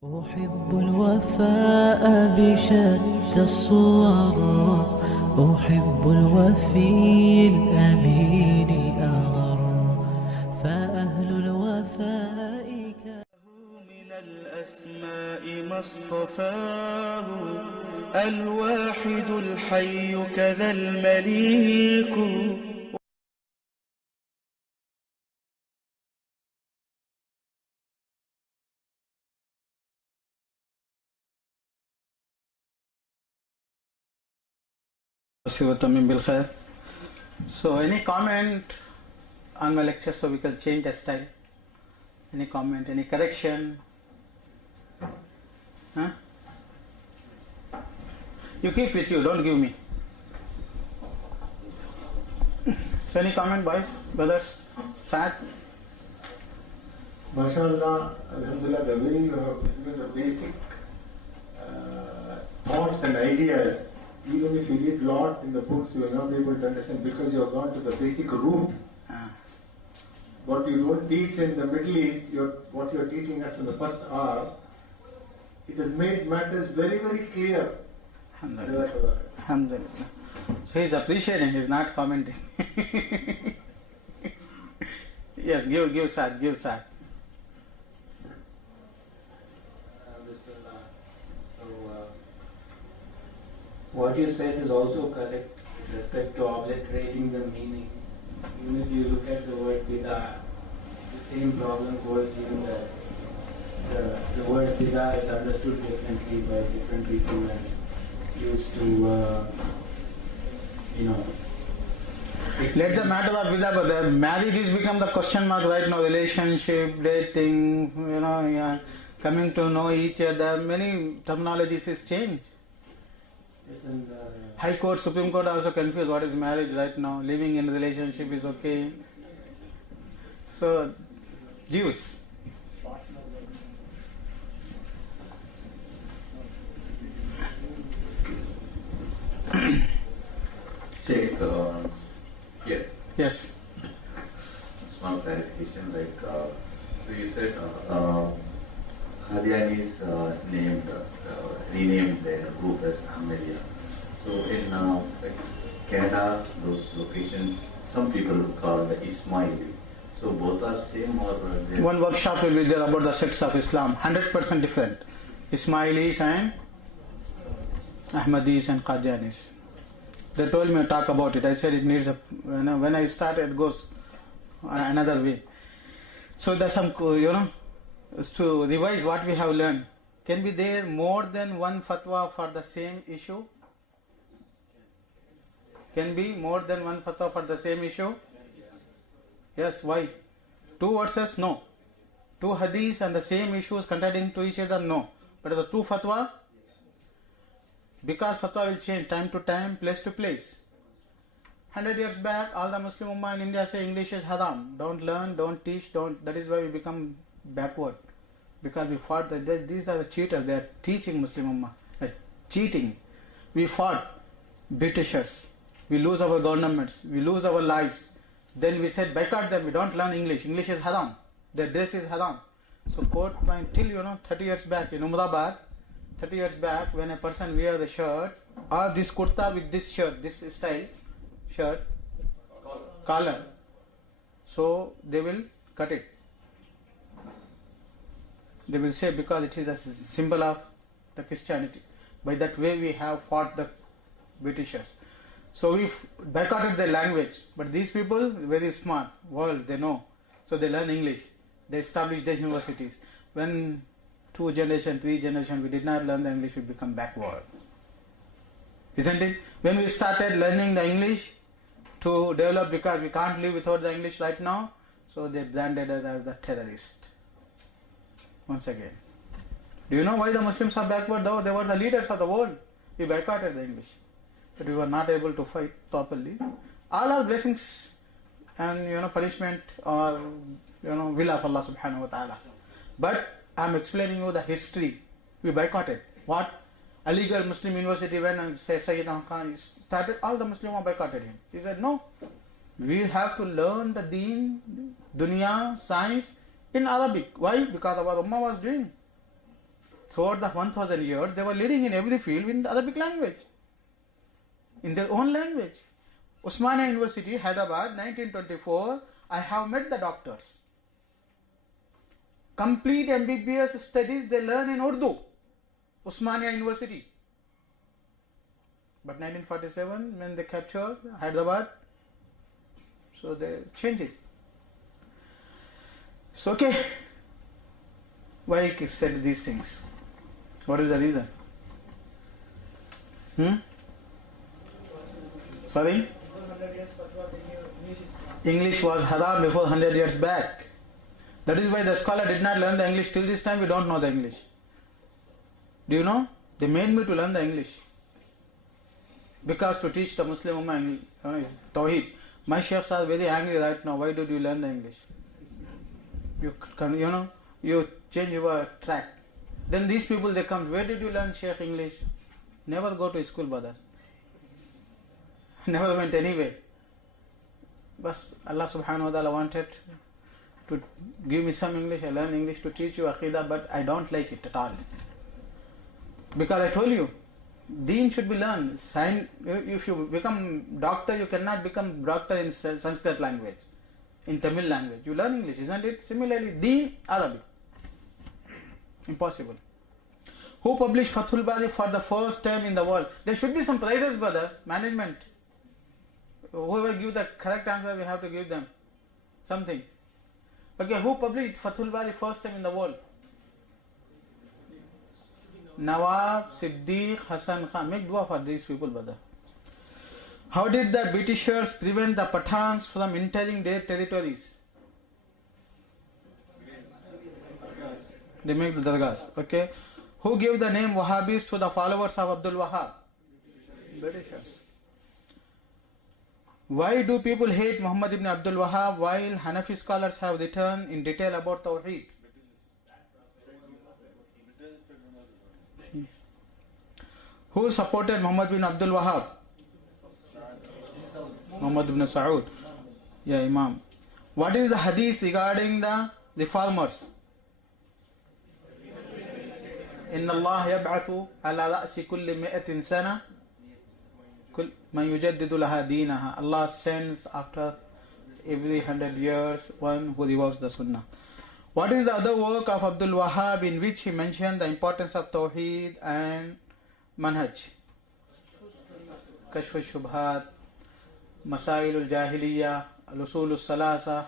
أحب الوفاء بشتى الصور، أحب الوفي الأمين الأغر، فأهل الوفاء من الأسماء ما اصطفاه، الواحد الحي كذا المليك. So any comment on my lecture so we can change the style? Any comment, any correction? Huh? You keep with you, don't give me. So any comment, boys, brothers? Sad? MashaAllah, Alhamdulillah, the way you have given the basic thoughts and ideas, even if you read a lot in the books, you will not be able to understand because you have gone to the basic root. What you don't teach in the Middle East, what you are teaching us in the first hour, it has made matters very, very clear. Alhamdulillah. Alhamdulillah. So he's appreciating, he's not commenting. Yes, give Sad, give Sad. What you said is also correct with respect to obliterating the meaning. Even if you look at the word bid'ah, the same problem holds even the word bid'ah is understood differently by different people and used to, Let the matter of bid'ah, but the marriage has become the question mark right now. Relationship, dating, coming to know each other. Many terminologies is changed. High Court, Supreme Court are also confused. What is marriage right now? Living in a relationship is okay. So, Jews. Shaikh, here. Yes. Small clarification, so you said Qadianis renamed their group as Ahmadiyya. So in Canada, those locations, some people call the Ismaili. So both are same or One workshop will be there about the sects of Islam. 100% different. Ismailis and Ahmadis and Qadianis. They told me to talk about it. I said it needs when I start it goes another way. So there's some, to revise what we have learned. Can be there more than one fatwa for the same issue? Can be more than one fatwa for the same issue? Yes, why? Two verses? No. Two hadiths and the same issues contradicting to each other? No. But the two fatwa? Because fatwa will change time to time, place to place. 100 years back, all the Muslim Ummah in India say English is haram. Don't learn, don't teach, don't. That is why we become backward. Because we fought that these are the cheaters. They are teaching Muslim Ummah. They're cheating. We fought Britishers. We lose our governments. We lose our lives. Then we said boycott them. We don't learn English. English is haram. Their dress is haram. So court till 30 years back in Umrabad, 30 years back when a person wear the shirt or this kurta with this shirt, this style shirt, collar, so they will cut it. They will say because it is a symbol of the Christianity. By that way we have fought the Britishers. So we boycotted their language. But these people very smart, world, they know. So they learn English. They established their universities. When 2 generations, 3 generations, we did not learn the English, we become backward. Isn't it? When we started learning the English to develop, because we can't live without the English right now, so they branded us as the terrorist. Once again. Do you know why the Muslims are backward? Though they were the leaders of the world. We boycotted the English. But we were not able to fight properly. All our blessings and punishment or will of Allah subhanahu wa ta'ala. But I am explaining you the history. We boycotted. What? Aligarh Muslim University, when Sayyidina Khan started, all the Muslims boycotted him. He said, no, we have to learn the deen, dunya, science in Arabic. Why? Because our Ummah was doing. throughout the 1000 years, they were leading in every field in the Arabic language, in their own language. Osmania University, Hyderabad, 1924, I have met the doctors. Complete MBBS studies they learn in Urdu, Osmania University. But 1947, when they captured Hyderabad, so they changed it. So okay, why he said these things? What is the reason? Sorry? English was haram before 100 years back. That is why the scholar did not learn the English. Till this time we don't know the English. Do you know? They made me to learn the English. Because to teach the Muslim Ummah Tauheed. My sheikhs are very angry right now. Why did you learn the English? You change your track. Then these people, they come, where did you learn Shaikh English? Never go to school, brothers. Never went anywhere. But Allah subhanahu wa ta'ala wanted to give me some English. I learned English to teach you Aqidah, but I don't like it at all. Because I told you, Deen should be learned. If you become doctor, you cannot become doctor in Sanskrit language, in Tamil language. You learn English, isn't it? Similarly, Deen, Arabic. Impossible. Who published Fathul Bari for the first time in the world? There should be some prizes, brother. Management. Whoever give the correct answer, we have to give them something. Okay, who published Fathul Bari first time in the world? Nawab, Siddiq, Hassan Khan. Make dua for these people, brother. How did the Britishers prevent the Pathans from entering their territories? They make the dargahs. Okay. Who gave the name Wahhabis to the followers of Abdul Wahhab? Britishers. Why do people hate Muhammad ibn Abdul Wahhab while Hanafi scholars have written in detail about Tawheed? Who supported Muhammad ibn Abdul Wahhab? Muhammad ibn Saud. Yeah, Imam. What is the hadith regarding the reformers? إن الله يبعث على رأس كل 100 سنة من يجدد لها دينها. Allah sends after every 100 years one who revives the Sunnah. What is the other work of Abdul Wahhab in which he mentioned the importance of Tawheed and Manhaj? Kashf al-Shubhat, Masail al-Jahiliyyah, Al-Usul al-Salasa,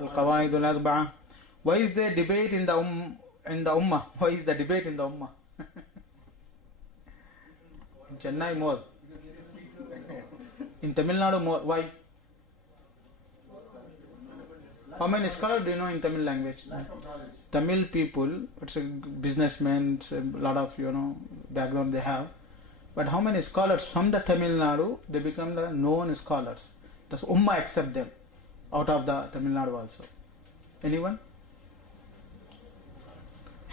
Al-Qawaid al-Arba'a. Why is there debate in the Ummah? Why is the debate in the Ummah? In Chennai more. In Tamil Nadu more. Why? How many scholars do you know in Tamil language? Tamil people, it's a businessmen, it's a lot of background they have. But how many scholars from the Tamil Nadu, they become the known scholars? Does Ummah accept them out of the Tamil Nadu also? Anyone?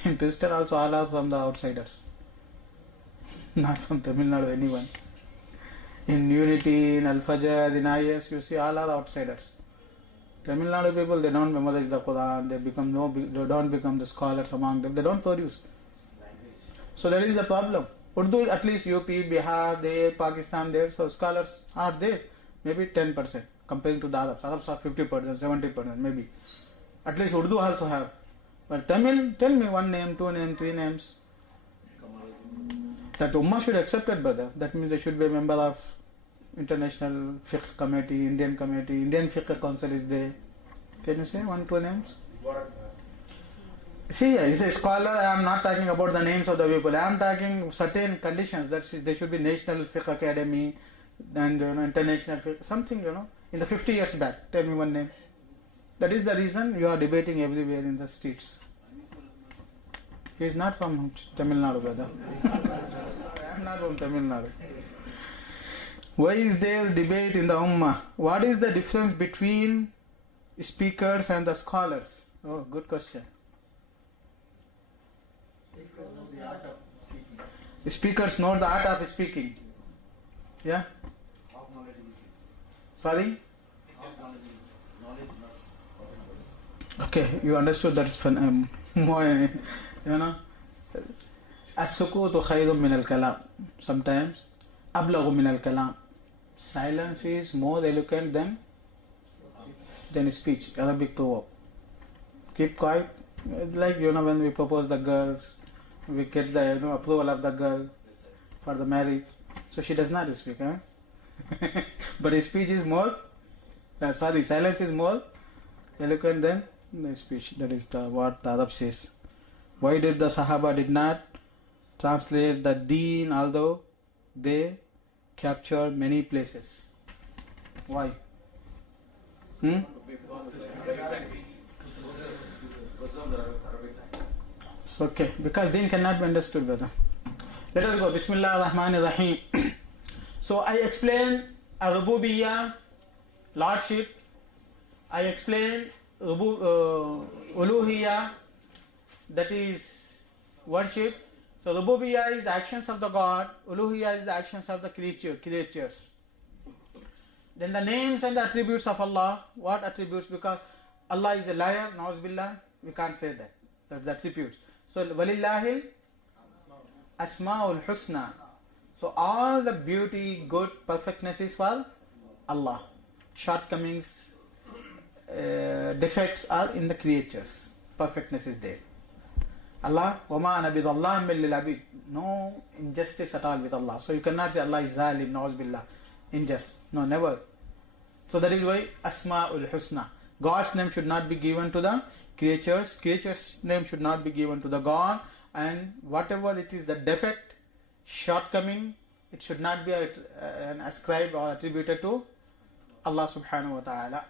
In Twister also all are from the outsiders. Not from Tamil Nadu, anyone. In Unity, in Al-Fajr, in IS, you see all are outsiders. Tamil Nadu people, they don't memorize the Quran, they don't become the scholars among them, they don't produce. So that is the problem. Urdu, at least UP, Bihar, there, Pakistan, there, so scholars are there, maybe 10% comparing to the Arabs. Arabs are 50%, 70%, maybe. At least Urdu also have. But Tamil, tell me one name, two names, three names. That Ummah should accept it, brother. That means they should be a member of International Fiqh Committee, Indian Committee, Indian Fiqh Council is there. Can you say one, two names? See, you say scholar, I am not talking about the names of the people. I am talking certain conditions that there should be National Fiqh Academy and International Fiqh, something, in the 50 years back. Tell me one name. That is the reason you are debating everywhere in the streets. He is not from Tamil Nadu, brother. I am not from Tamil Nadu. Why is there debate in the Ummah? What is the difference between speakers and the scholars? Oh, good question. Speakers know the art of speaking. Yeah? Sorry? Okay, you understood that's more, As-sukutu khayrun min al-kalam. Sometimes, ablagu min al-kalam. Silence is more eloquent than speech. Arabic proverb. Keep quiet. Like, when we propose the girls, we get the approval of the girl for the marriage. So she does not speak, huh? But speech is more, silence is more eloquent than the speech. That is what the Arab says. Why did the Sahaba did not translate the deen, although they captured many places? Why? It's okay, because deen cannot be understood, brother. Let us go. Bismillah ar-Rahman ar-Rahim. So I explained Rububiyyah, Lordship. I explained Uluhiyyah, that is worship. So Rububiyyah is the actions of the God. Uluhiyyah is the actions of the creatures. Then the names and the attributes of Allah. What attributes? Because Allah is a liar, na'uzubillah, we can't say that. That's the attributes. So Walillahil Asma'ul Husna. So all the beauty, good, perfectness is for Allah. Shortcomings, defects are in the creatures. Perfectness is there. Allah, وَمَا أَنَا بِظَلَّامٍ لِلْعَبِيدِ. No injustice at all with Allah. So you cannot say Allah is zalim, na'uz billah, unjust. No, never. So that is why Asma'ul Husna. God's name should not be given to the creatures. Creatures' name should not be given to the God. And whatever it is, the defect, shortcoming, it should not be ascribed or attributed to Allah subhanahu wa ta'ala.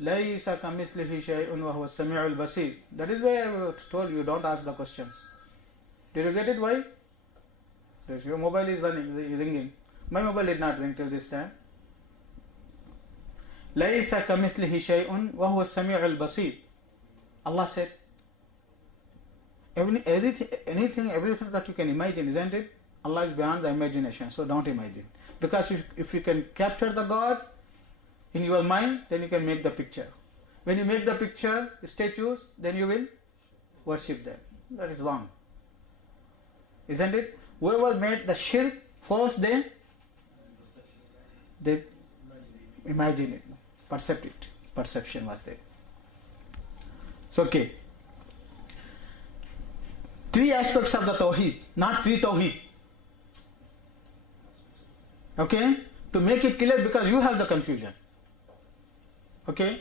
لَيْسَ كَمِثْلِهِ شَيْءٌ وَهُوَ السَّمِيعُ الْبَصِيرُ. That is why I told you, don't ask the questions. Did you get it? Why? Because your mobile is ringing. My mobile did not ring till this time. لَيْسَ كَمِثْلِهِ شَيْءٌ وَهُوَ السَّمِيعُ الْبَصِيرُ. Allah said, everything that you can imagine, isn't it? Allah is beyond the imagination, so don't imagine. Because if you can capture the God in your mind, then you can make the picture. When you make the picture, statues, then you will worship them. That is wrong. Isn't it? Whoever made the shirk first, then they imagine it, percept it. Perception was there. So, okay. 3 aspects of the Tauheed, not 3 Tauheed. Okay? To make it clear, because you have the confusion. Okay?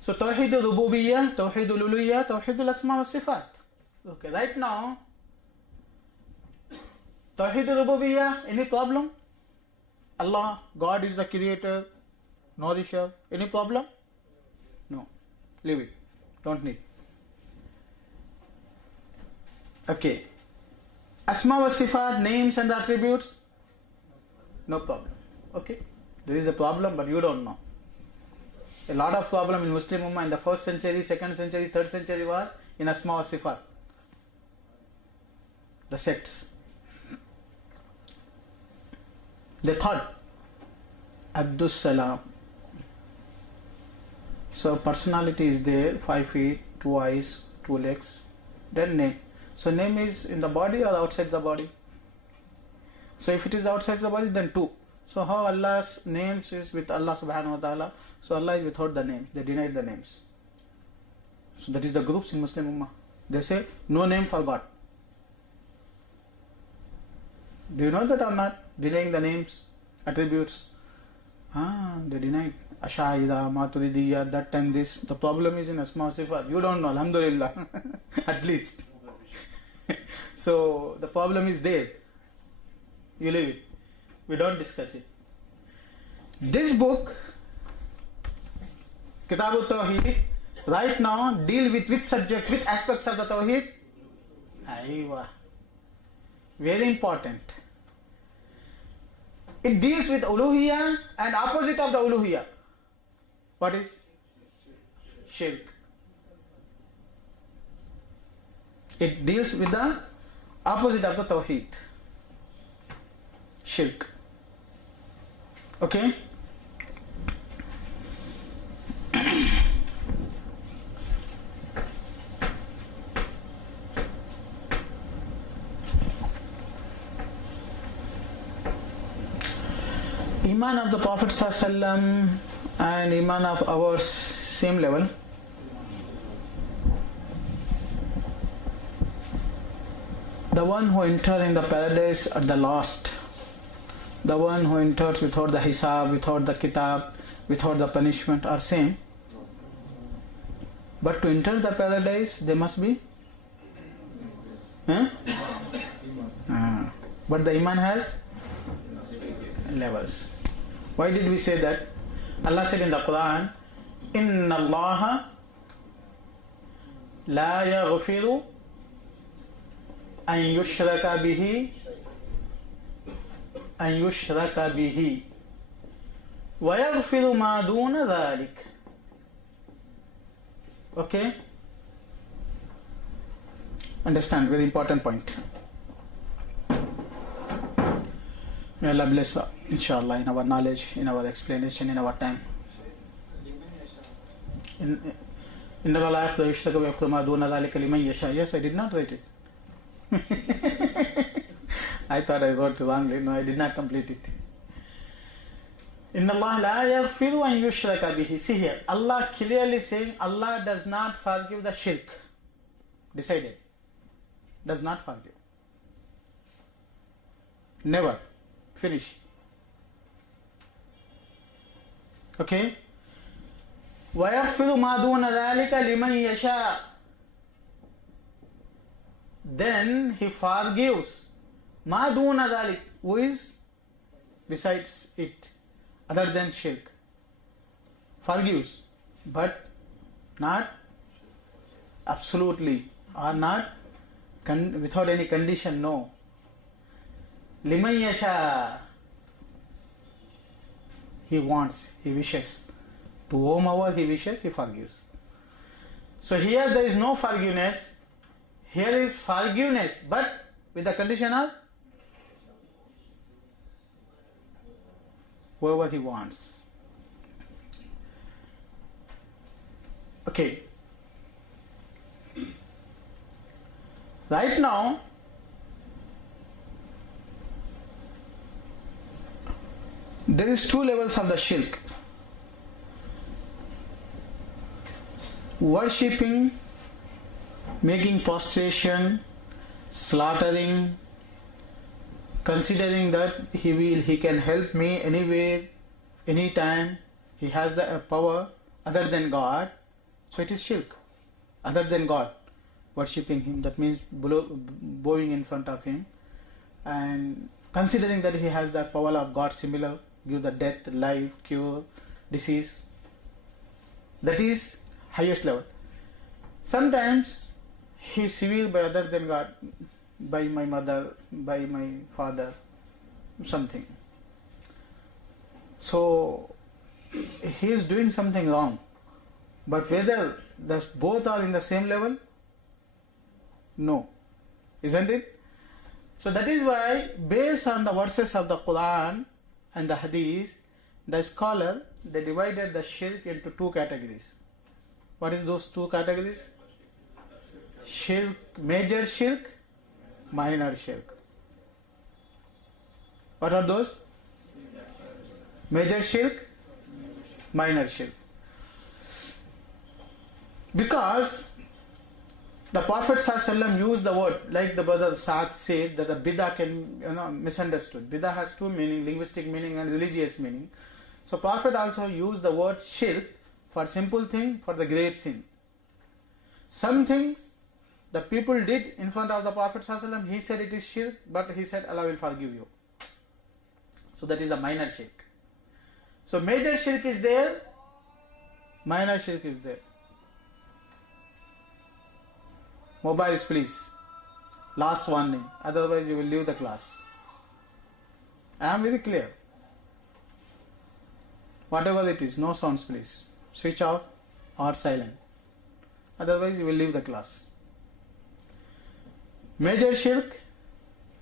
So Tauheed al-Rububiyyah, Tauheed al-Uluhiyyah, Tauheed al-Asma wa Sifat. Okay, right now, Tauheed al-Rububiyyah, any problem? Allah, God is the creator, nourisher. Any problem? No. Leave it. Don't need. Okay. Asma wa Sifat, names and attributes? No problem. Okay. There is a problem, but you don't know. A lot of problem in Muslim Ummah in the 1st century, 2nd century, 3rd century was in Asma wa Sifat. The sects. They thought Abdus Salaam. So personality is there, 5 feet, 2 eyes, 2 legs. Then name. So name is in the body or outside the body? So if it is outside the body, then 2. So how Allah's names is with Allah subhanahu wa ta'ala? So Allah is without the names. They denied the names. So that is the groups in Muslim Ummah. They say no name for God. Do you know that or not? Denying the names, attributes. They denied. Ashaira, Maturidiyya, that and this. The problem is in Asma Sifat. You don't know, alhamdulillah. At least. So the problem is there. You leave it. We don't discuss it. This book, Kitaab Tauheed, right now deal with which subject, which aspects of the Tauheed? Aywa. Very important. It deals with Uluhiyyah and opposite of the Uluhiyyah. What is? Shirk. It deals with the opposite of the Tauheed. Shirk. Okay? Iman of the Prophet ﷺ and Iman of ours same level. The one who enters in the paradise at the last, the one who enters without the hisab, without the kitab, without the punishment are same. But to enter the paradise, they must be. But the iman has levels. Why did we say that? Allah said in the Quran, "Inna Allah la yaghfiru an yushraka bihi wa yaghfiru ma duna dhalik." Okay? Understand, very important point. May Allah bless, inshallah, in our knowledge, in our explanation, in our time. Inna Allah la yushraka wa yaghfiru ma duna dhalika liman yasha. Yes, I did not write it. I thought I wrote wrongly. No, I did not complete it. Inna Allah la yaghfiru an yushraka bihi. See here, Allah clearly saying Allah does not forgive the shirk. Decided. Does not forgive. Never. Finish. Okay? وَيَغْفِرُ مَا دُونَ ذَلِكَ لِمَنْ يَشَاءُ. Then He forgives مَا دُونَ ذَلِكَ, who is besides it, other than shirk. Forgives, but not absolutely, or not without any condition, no. Liman yasha, He wants, He wishes. To whomever He wishes, He forgives. So here there is no forgiveness. Here is forgiveness, but with the condition of whoever He wants. Okay. Right now, there is two levels of the shirk. Worshipping, making prostration, slaughtering, considering that he can help me anywhere, anytime, he has the power other than God. So it is shirk. Other than God, worshipping Him, that means bowing in front of Him, and considering that He has the power of God, similar, give the death, life, cure, disease. That is highest level. Sometimes he is civil by other than God, by my mother, by my father, something. So he is doing something wrong. But whether both are in the same level? No. Isn't it? So that is why, based on the verses of the Quran and the Hadith, the scholar, they divided the shirk into two categories. What is those two categories? Shirk, major shirk, minor shirk. What are those? Major shirk, minor shirk. Because the Prophet ﷺ used the word, like the brother Saad said, that the bid'ah can misunderstood. Bid'ah has two meaning, linguistic meaning and religious meaning. So Prophet also used the word shirk for simple thing, for the great sin. Some things the people did in front of the Prophet ﷺ, he said it is shirk, but he said Allah will forgive you. So that is the minor shirk. So major shirk is there, minor shirk is there. Mobiles, please. Last warning. Otherwise you will leave the class. I am very clear. Whatever it is, no sounds, please. Switch off or silent. Otherwise you will leave the class. Major shirk,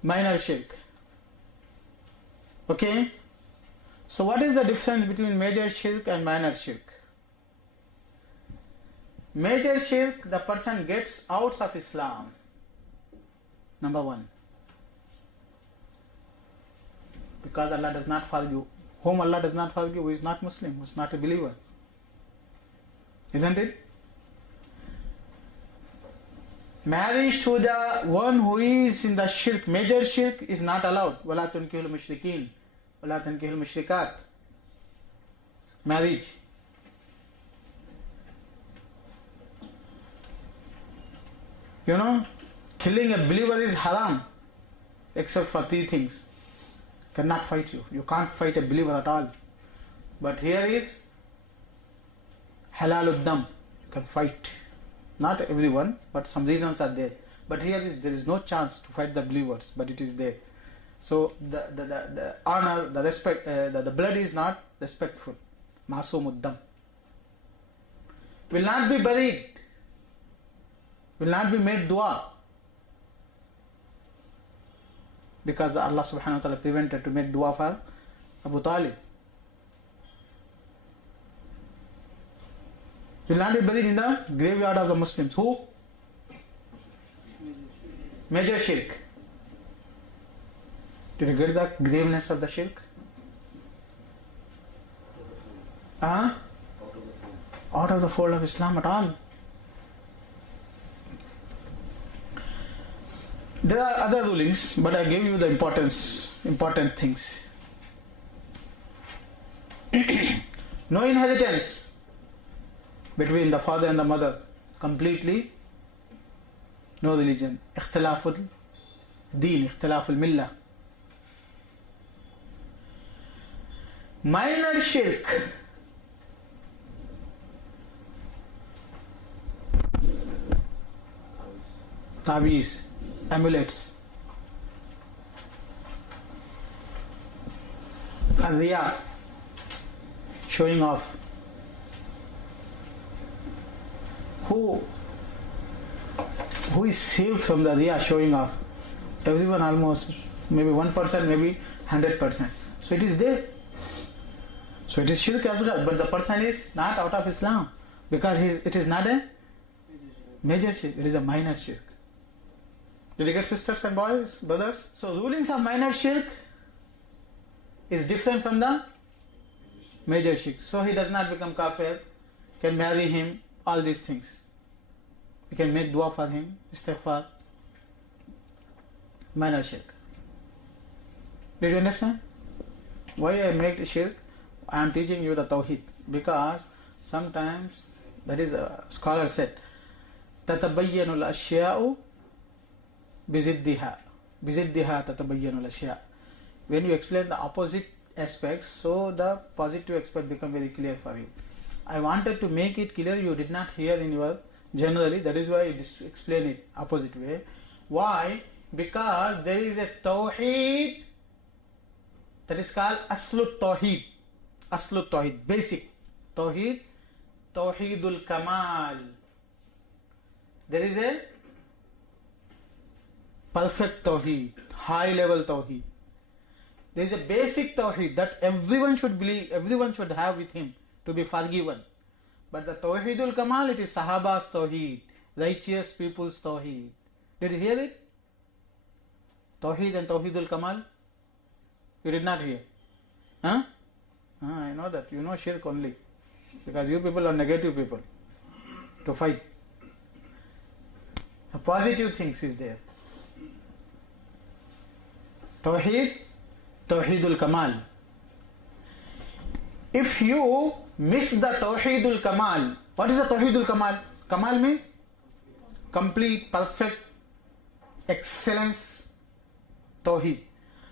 minor shirk. Okay? So what is the difference between major shirk and minor shirk? Major shirk, the person gets out of Islam. Number one. Because Allah does not forgive whom Allah does not forgive, who is not Muslim, who is not a believer. Isn't it? Marriage to the one who is in the shirk, major shirk, is not allowed. وَلَا تُنْكِهُ الْمُشْرِكِينَ وَلَا تُنْكِهُ الْمُشْرِكَاتِ. Marriage. You know, killing a believer is haram, except for 3 things. Cannot fight you. You can't fight a believer at all. But here is halalud dam. You can fight. Not everyone, but some reasons are there. But here there is no chance to fight the believers, but it is there. So the honor, the respect, the blood is not respectful. Masumud dam. Will not be buried. Will not be made dua. Because Allah subhanahu wa ta'ala prevented to make dua for Abu Talib. Will not be buried in the graveyard of the Muslims. Who? Major shirk. Did you get the graveness of the shirk? Out of the fold of Islam at all. There are other rulings, but I gave you the important things. No inheritance between the father and the mother. Completely no religion. Ikhtilaful deen, ikhtilaful millah. Minor shirk. Taweez, amulets. Riya, showing off. Who is saved from the riya, showing off? Everyone almost, maybe 1%, maybe 100%. So it is there. So it is shirk asghar, but the person is not out of Islam because it is not a major shirk, it is a minor shirk. Did you get, sisters and boys, brothers? So rulings of minor shirk is different from the major shirk. So he does not become kafir, can marry him, all these things. You can make dua for him, istighfar. Minor shirk. Did you understand? Why I make shirk? I am teaching you the Tauheed. Because sometimes, that is a scholar said, تَتَبَيَّنُ الْأَشْيَاءُ بِزِدِّهَا تَتَبَيَّنُ الْأَشْيَاءُ. When you explain the opposite aspects, so the positive aspect become very clear for you. I wanted to make it clear, you did not hear in your generally, that is why I explain it opposite way. Why? Because there is a Tauheed that is called Aslut Tauheed. Aslut Tauheed, basic Tauheed, Tauheedul Kamal. There is a perfect Tauheed, high level Tauheed. There is a basic Tauheed that everyone should believe, everyone should have with him to be forgiven. But the Tauheedul Kamal, it is Sahaba's Tauheed, righteous people's Tauheed. Did you hear it? Tauheed and Tauheedul Kamal? You did not hear? Huh? I know that. You know shirk only. Because you people are negative people to fight. The positive things is there. Tauheed, Tauheedul Kamal. If you miss the Tauheedul Kamal, what is the Tauheedul Kamal? Kamal means complete, perfect, excellence, Tauheed.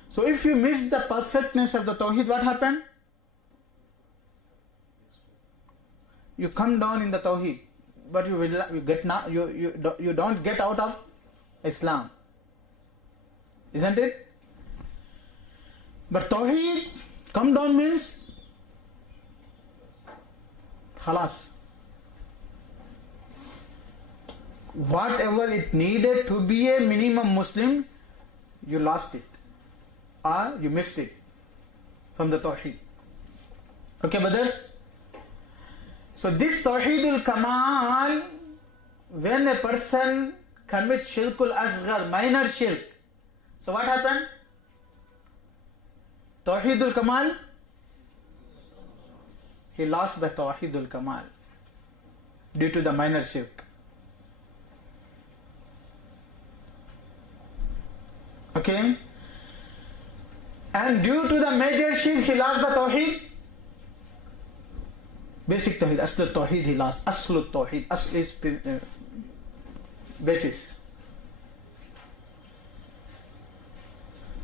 So if you miss the perfectness of the Tauheed, what happened? You come down in the Tauheed, but you don't get out of Islam. Isn't it? But Tauheed, come down means khalas. Whatever it needed to be a minimum Muslim, you lost it. Or you missed it from the Tauheed. Okay, brothers? So this Tauheedul Kamal, when a person commits shirkul asghar, minor shirk, so what happened? Tauheedul Kamal he lost the Tawheedul Kamal due to the minor shirk. Okay? And due to the major shirk, he lost the Tawheed. Basic Tawheed, Asl Tawheed he lost. Asl Tawheed, Asl is basis.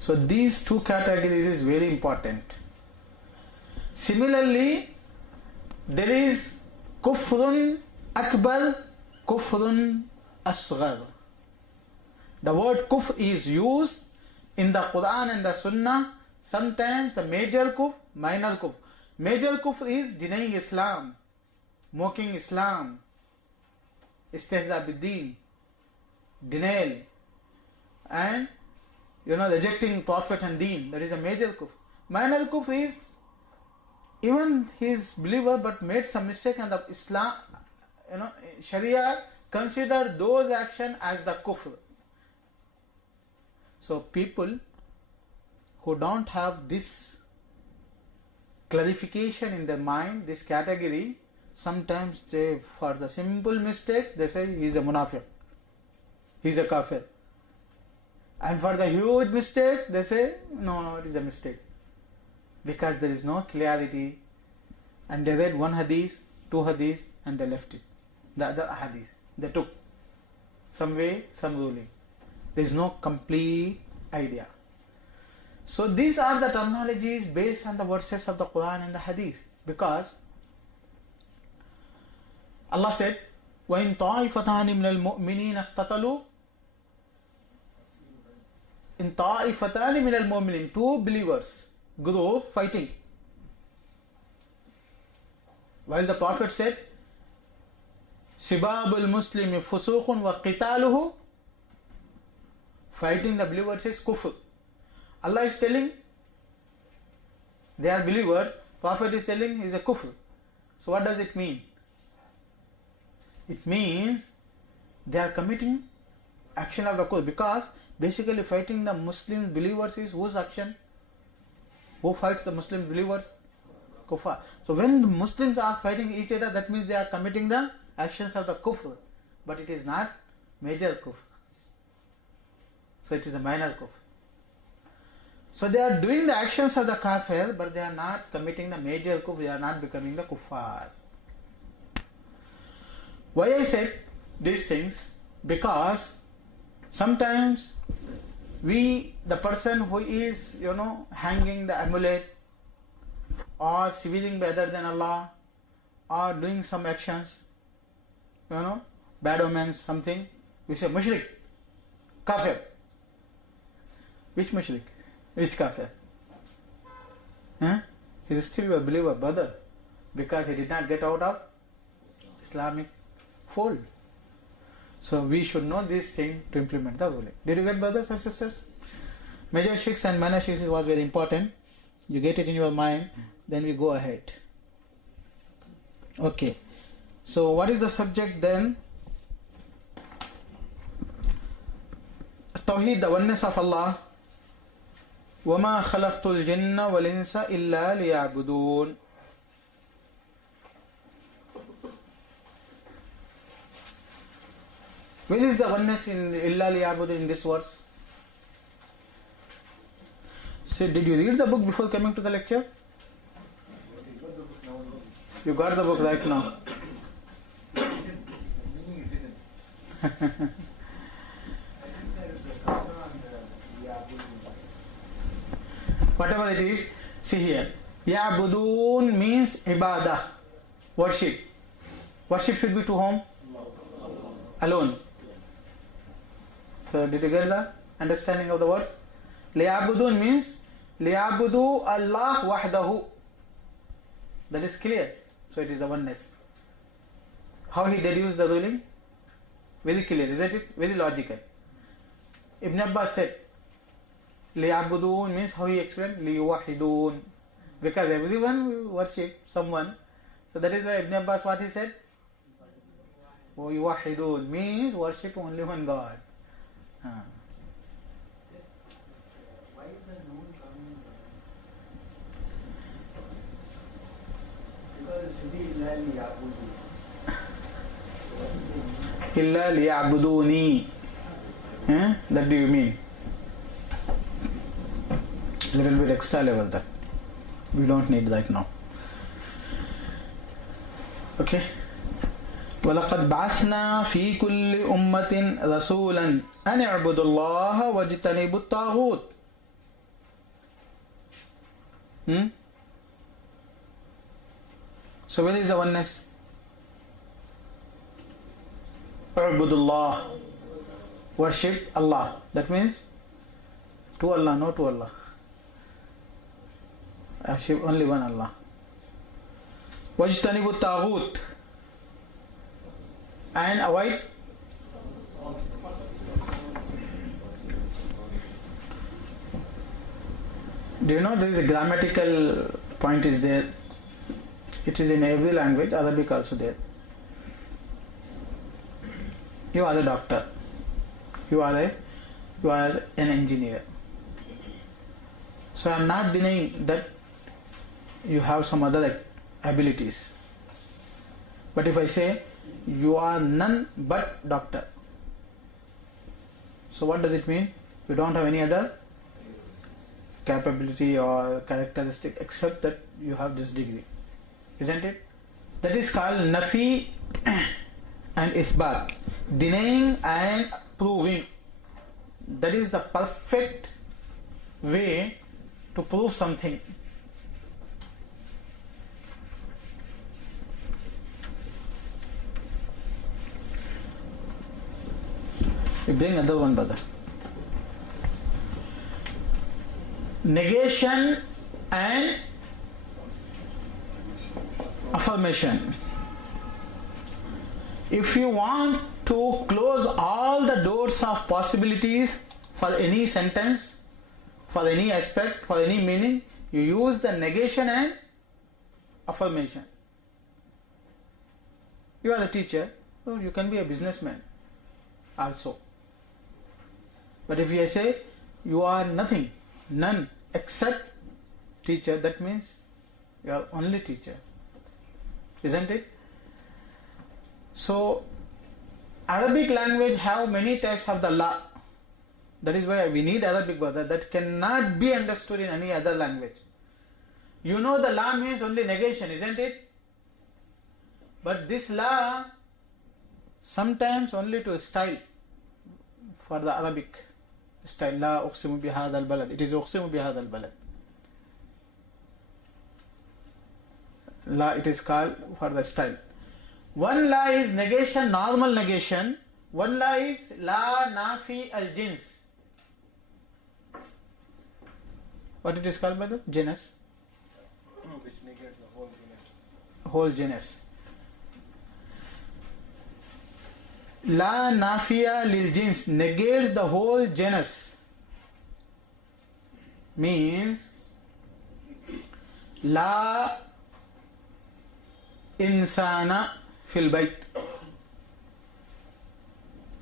So these two categories is very important. Similarly, there is Kufrun Akbar, Kufrun Asghar. The word kufr is used in the Quran and the Sunnah. Sometimes the major kufr, minor kufr. Major kufr is denying Islam, mocking Islam, istihza bid-deen, denial, and rejecting Prophet and Deen. That is a major kufr. Minor kufr is even he is believer but made some mistake, and the Islam, Sharia consider those actions as the kufr. So people who don't have this clarification in their mind, this category, sometimes they, for the simple mistake, they say he is a munafiq, he is a kafir. And for the huge mistakes, they say, no, it is a mistake. Because there is no clarity. And they read one hadith, two hadith, and they left it. The other hadith, they took some way, some ruling. There is no complete idea. So these are the terminologies based on the verses of the Quran and the hadith. Because Allah said, وَإِن طَائِفَتَانِ مِنَ الْمُؤْمِنِينَ اقْتَتَلُوا. In ta'ifatani min al-mu'minin, two believers group fighting. While the Prophet said, Sibabul Muslimi fusukhun wa qitaluhu, fighting the believers is kufr. Allah is telling they are believers, Prophet is telling is a kufr. So what does it mean? It means they are committing action of the kufr, because basically fighting the Muslim believers is whose action? Who fights the Muslim believers? Kuffar. So when the Muslims are fighting each other, that means they are committing the actions of the kufr. But it is not major kufr. So it is a minor kufr. So they are doing the actions of the kafir, but they are not committing the major kufr, they are not becoming the kuffar. Why I said these things? Because sometimes the person who is, hanging the amulet or swearing by other than Allah or doing some actions, bad omens, something, we say mushrik, kafir. Which mushrik? Which kafir? He is still a believer, brother, because he did not get out of Islamic fold. So we should know this thing to implement the ruling. Did you get, brothers and sisters? Major shirks and minor shirks was very important. You get it in your mind, then we go ahead. Okay. So what is the subject then? Tawheed, the oneness of Allah. وَمَا خَلَقْتُ الْجِنَّ وَالْإِنسَ إِلَّا لِيَعْبُدُونَ. Where is the oneness in illa liya'budu in this verse? So did you read the book before coming to the lecture? You got the book right now. Whatever it is, see here. Ya'budun means ibadah, worship. Worship should be to whom? Alone. So did you get the understanding of the words? Liya'budun means Liyabudu Allah wahdahu. That is clear. So it is the oneness. How he deduced the ruling? Very clear, isn't it? Very logical. Ibn Abbas said, Liyabudun means how he explained? Liyuwahidun. Because everyone will worship someone. So that is why Ibn Abbas what he said? Yuwahidun means worship only one God. Why is the noon coming? Because إلا ليعبدوني. That do you mean? Little bit extra level that. We don't need that now. Okay. وَلَقَدْ بَعَثْنَا فِي كُلِّ أُمَّةٍ رَسُولًا أَنِ اعْبُدُوا اللَّهَ وَاجْتَنِبُوا الطَّاغُوتَ. So where is the oneness? Abdullah, worship Allah. That means to Allah, no to Allah. Worship only one Allah. Wajtanibu Tauheed, and avoid do you know there is a grammatical point is there? It is in every language, Arabic also there. You are a doctor. You are an engineer. So I am not denying that you have some other abilities. But if I say you are none but doctor, so what does it mean? You don't have any other capability or characteristic except that you have this degree, isn't it? That is called nafi and isbat, denying and proving. That is the perfect way to prove something. You bring another one, brother. Negation and affirmation. If you want to close all the doors of possibilities for any sentence, for any aspect, for any meaning, you use the negation and affirmation. You are a teacher, so you can be a businessman also. But if I say you are nothing, none except teacher, that means you are only teacher, isn't it? So Arabic language have many types of the la. That is why we need Arabic, brother. That cannot be understood in any other language. You know the la means only negation, isn't it? But this la sometimes only to style for the Arabic style. La uqsimu bihadha al-balad. It is uqsimu bihadha al-balad. La, it is called for the style. One la is negation, normal negation. One la is la nafi al-jins. What it is called, brother? Genus. Which negates the whole genus. Whole genus. La nafiya lil jins negates the whole genus. Means la insana fil bayt.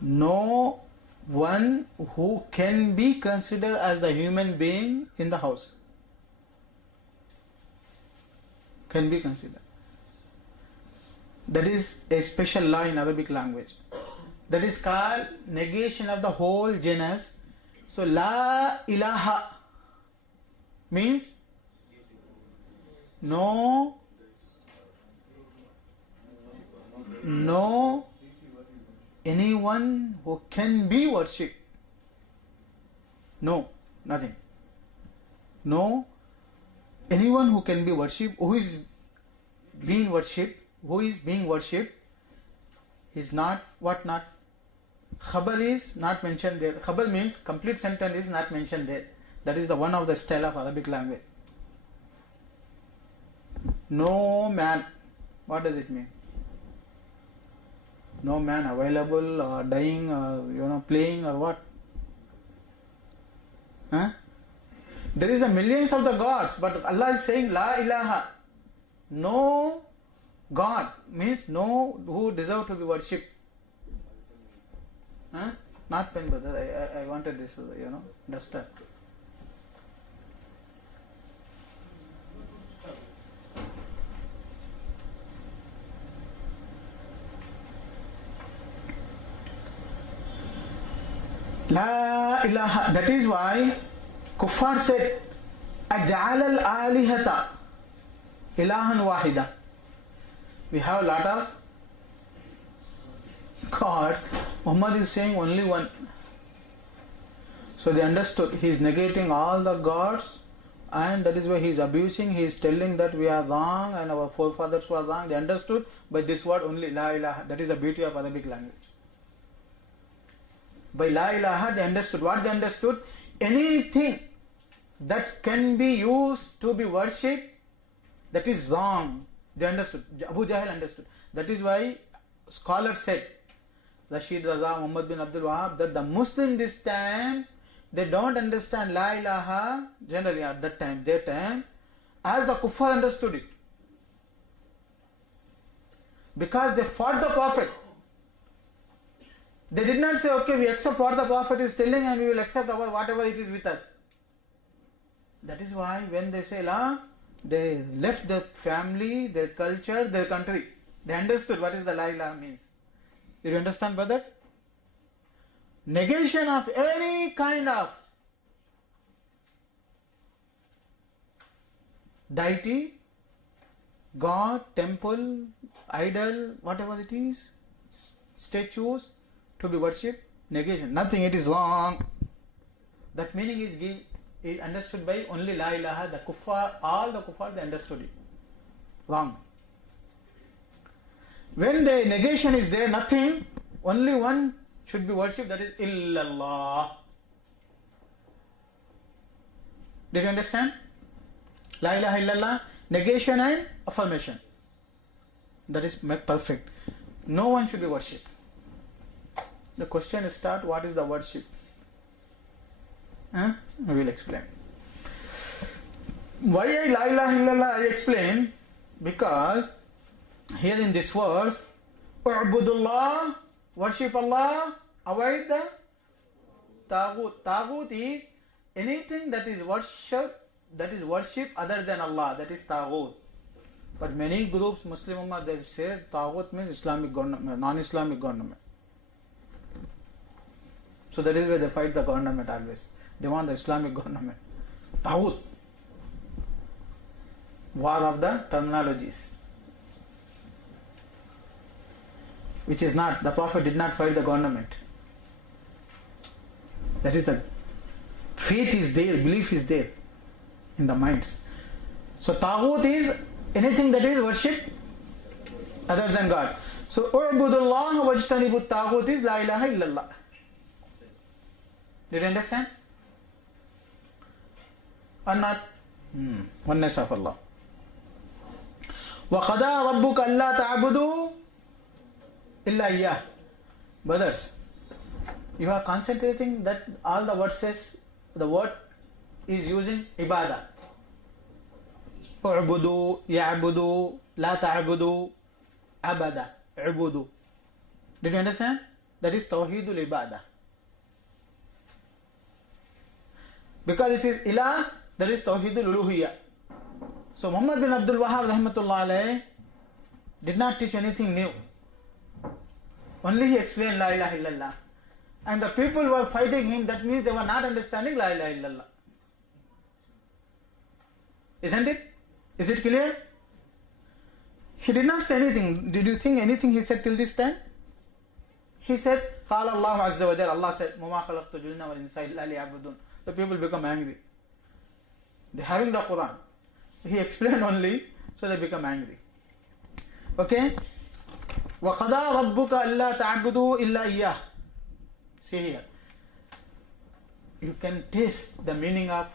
No one who can be considered as the human being in the house can be considered. That is a special law in Arabic language. That is called negation of the whole genus. So la ilaha means no anyone who can be worshipped. No, nothing. No anyone who can be worshipped, who is being worshipped, is not, what not? Khabar is not mentioned there. Khabar means complete sentence is not mentioned there. That is the one of the style of Arabic language. No man. What does it mean? No man available or dying or playing or what? There is a millions of the gods, but Allah is saying la ilaha. No God means no who deserve to be worshipped. Not pen, brother. I wanted this, duster. La ilaha. That is why Kuffar said, Aj'al al-alihata ilahan wahida. We have a lot of gods. Muhammad is saying only one. So they understood he is negating all the gods, and that is why he is abusing. He is telling that we are wrong and our forefathers were wrong. They understood by this word only, La ilaha. That is the beauty of Arabic language. By La ilaha they understood. What they understood? Anything that can be used to be worshipped, that is wrong. They understood. Abu Jahl understood. That is why scholars said, Rashid Raza, Muhammad bin Abdul Wahab, that the Muslims this time, they don't understand La ilaha generally at that time, their time, as the kuffar understood it. Because they fought the Prophet. They did not say, okay, we accept what the Prophet is telling and we will accept whatever it is with us. That is why when they say La, they left their family, their culture, their country. They understood what is the La ilaha means. Did you understand, brothers? Negation of any kind of deity, God, temple, idol, whatever it is, statues to be worshipped, negation. Nothing, it is wrong. That meaning is understood by only La ilaha. The kuffar, all the kuffar, they understood it. Wrong. When the negation is there, nothing, only one should be worshipped, that is illallah. Did you understand? La ilaha illallah, negation and affirmation. That is perfect. No one should be worshipped. The question is start, what is the worship? We will explain. Why I La ilaha illallah I explain? Because here in this verse, U'budullah, worship Allah, avoid the Tauheed. Tauheed is anything that is worship other than Allah, that is Tauheed. But many groups, Muslim Ummah, they say Tauheed means Islamic government, non-Islamic government. So that is why they fight the government always. They want the Islamic government. Tauheed. War of the terminologies. Which is not, the Prophet did not fight the government. That is the faith is there, belief is there in the minds. So Tauheed is anything that is worship other than God. So U'budullah wajtanibut Tauheed is La ilaha illallah. Did you understand? Or not? Oneness of Allah. وَقَضَى رَبُّكَ أَلَّا تَعْبُدُوا إِلَّا إِيَّاهُ. Brothers, you are concentrating that all the verses, the word is using ibadah. اعبدوا يعبدوا لا تعبدوا أبدا اعبدوا. Did you understand? That is Tauheedul Ibadah. Because it is Ilah, that is Tauheedul Uluhiyya. So Muhammad bin Abdul Wahab rahmatullah alayhi did not teach anything new. Only he explained La ilaha illallah. And the people were fighting him, that means they were not understanding La ilaha illallah. Isn't it? Is it clear? He did not say anything. Did you think anything he said till this time? He said, قال الله عز وجل, Allah said, وَمَا خَلَقْتُ الْجِنَّ وَالْإِنسَ إِلَّا لِيَعْبُدُونَ. The people become angry. They are having the Quran. He explained only, so they become angry. Okay? وَقَضَى رَبُّكَ أَلَّا تَعْبُدُوا إِلَّا إِيَّاهُ. See here. You can taste the meaning of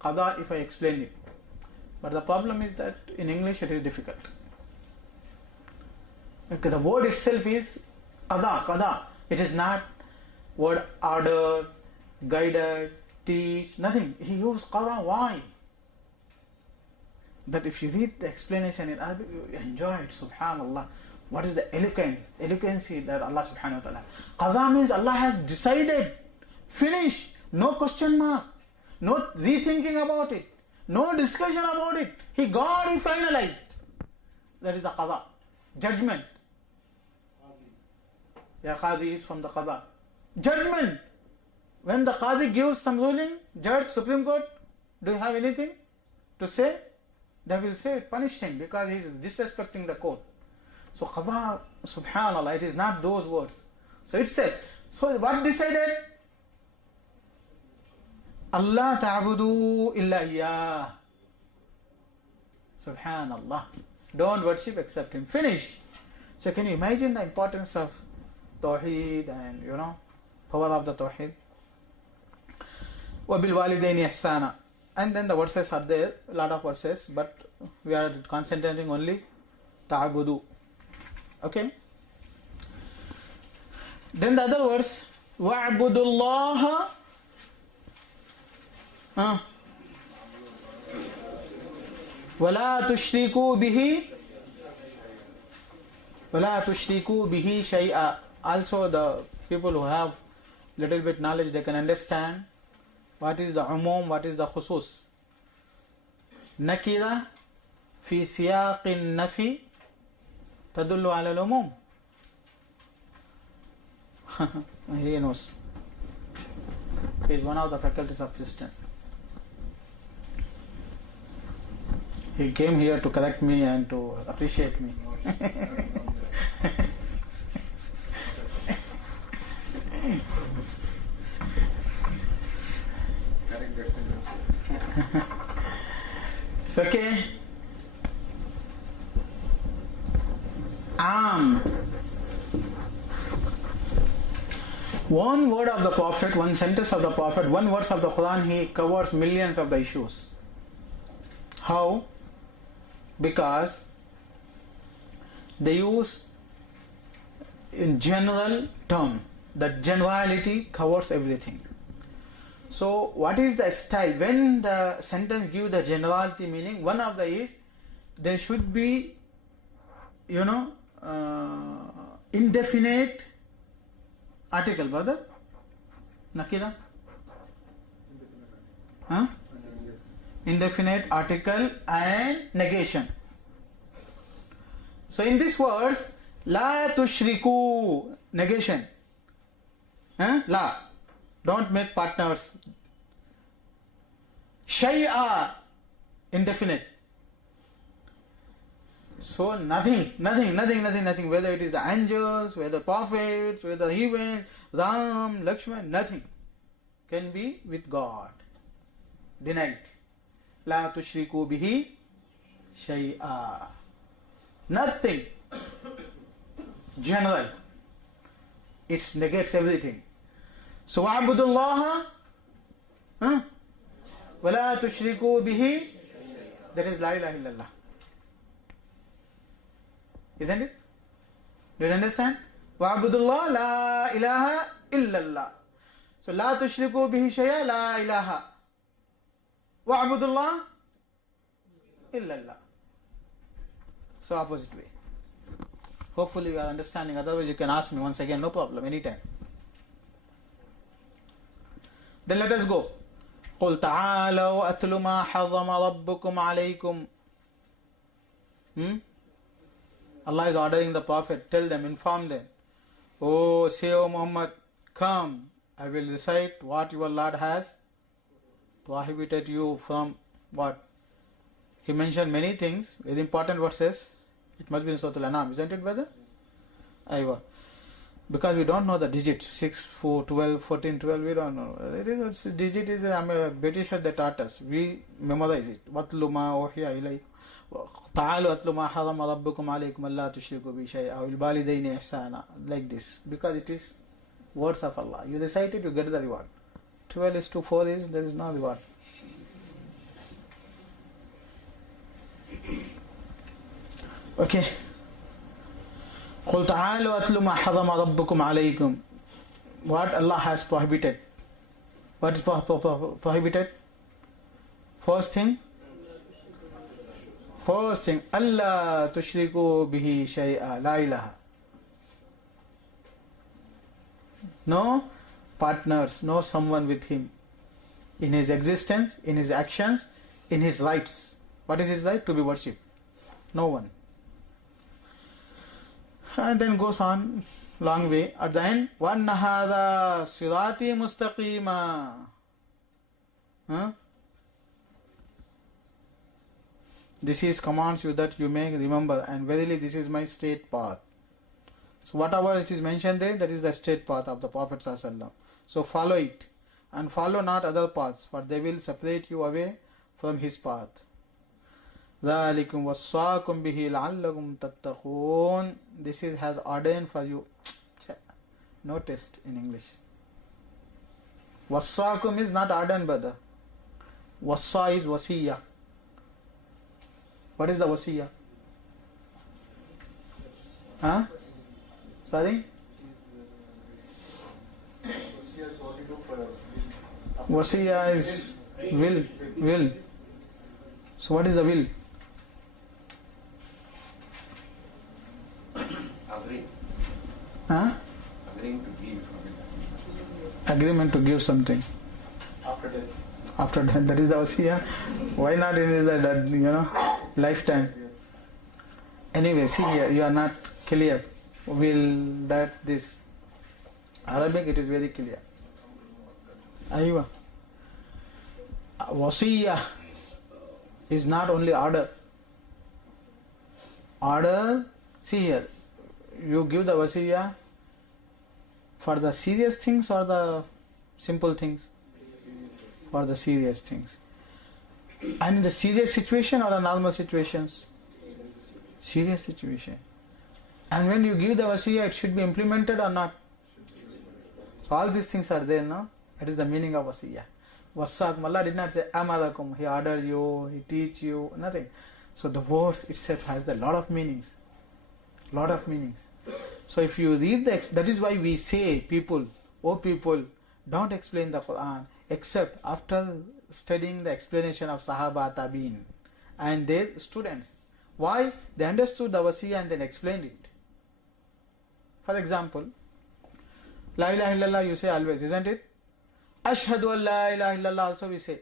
qada if I explain it. But the problem is that in English it is difficult. Okay, the word itself is qada. It is not word order, guided, teach, nothing. He used qada. Why? That if you read the explanation in Arabic, you enjoy it, subhanallah. What is the eloquency that Allah subhanahu wa ta'ala. Qada means Allah has decided, finish, no question mark, no rethinking about it, no discussion about it. He finalized. That is the qada. Judgment. Ya qadi is from the qada. Judgment. when the Qadi gives some ruling, Judge, Supreme Court, do you have anything to say? They will say, punish him because he is disrespecting the court. So Qadha, subhanallah, it is not those words. So it said, so what decided? Allah ta'budu illa iyyah. Subhanallah. Don't worship except him. Finish. So can you imagine the importance of Tauheed and power of the Tauheed? وَبِالْوَالِدَيْنِ إِحْسَانًا. And then the verses are there, a lot of verses, but we are concentrating only ta'budu. Okay? Then the other verse, وَاعْبُدُ اللَّهَ وَلَا تُشْرِكُوا بِهِ شَيْئًا. Also the people who have little bit knowledge, they can understand what is the umum, what is the khusus. Nakira fi siyaqin nafi tadullu ala al-umum. He knows. He is one of the faculties of Christian. He came here to correct me and to appreciate me. It's okay. One word of the Prophet, one sentence of the Prophet, one verse of the Quran, he covers millions of the issues. How? Because they use in general term. The generality covers everything. So what is the style? When the sentence gives the generality meaning, one of the is there should be indefinite article, brother? Nakira? Indefinite article and negation. So in this verse, La tushriku, negation. La, don't make partners. Shay'a, indefinite. So nothing, whether it is the angels, whether prophets, whether heaven, Ram, Lakshman, nothing can be with God. Denied. La tushriku bihi shay'a. Nothing. General. It negates everything. So wa'budullaha wa la tushriku bihi, that is la ilaha illallah. Isn't it? Do you understand? Wa'budullah la ilaha illallah. So la tushriku bihi shay'a, la ilaha. Wa'budullah illallah. So opposite way. Hopefully you are understanding. Otherwise you can ask me once again, no problem, anytime. Then let us go. قُلْ تَعَالَوْا أَتْلُ مَا حَرَّمَ رَبُّكُمْ عَلَيْكُمْ. Allah is ordering the Prophet, tell them, inform them. Oh, say, O Muhammad, come, I will recite what your Lord has prohibited you from what? He mentioned many things, very important verses. It must be in Surah Al-An'am, isn't it, brother? Aywa. Because we don't know the digit, 6, 4, 12, 14, 12, we don't know. Digit is a British that taught us. We memorize it. وَاتْلُ مَا أُوحِيَ إِلَيْكَ تعالوا أتلوا ما حرم ربكم عليكم ألا تشركوا به شيئا وبالوالدين إحسانا, like this, because it is words of Allah. You recite it, you get the reward. 12 is to 4 is, there is no reward. Okay. قل تعالوا أتلوا ما حرم ربكم عليكم. What Allah has prohibited. What is prohibited? First thing, Allah tushriku bihi shay'a, la ilaha. No partners, no someone with him in his existence, in his actions, in his rights. What is his right? To be worshipped. No one. And then goes on long way. At the end, وَأَنَّ هَذَا صِرَاطِي مُسْتَقِيمًا. This is commands you that you may remember, and verily this is my straight path. So whatever it is mentioned there, that is the straight path of the Prophet ﷺ. So follow it, and follow not other paths, for they will separate you away from his path. ذَلِكُمْ وَصَّاكُمْ بِهِ لَعَلَّكُمْ تَتَّقُونَ. This is has ordained for you. No test in English. Wassakum is not ordained, brother. Wassa is wasiyya. What is the wasiyya? Huh? Sorry? Wasiyya is will. Will. So what is the will? Agree. Huh? Agreeing to give. Agreement to give something. After death. After death, that is the wasiyya. Why not in his lifetime? Yes. Anyway, see here, you are not clear. Will that this Arabic, it is very clear. Aywa. Wasiyya is not only order. Order, see here, you give the wasiyya for the serious things or the simple things? For the serious things. And in the serious situation or the normal situations? Serious situation. And when you give the wasiyya, it should be implemented or not? So all these things are there, no? That is the meaning of wasiyya. Wassakum, Allah did not say amadakum, He ordered you, He teach you, nothing. So the words itself has a lot of meanings. Lot of meanings. So if you read that is why we say people, oh people, don't explain the Quran except after studying the explanation of Sahaba Tabi'in and their students. Why? They understood the wasiyya and then explained it. For example, La ilaha illallah you say always, isn't it? Ashhadu an la ilaha illallah also we say.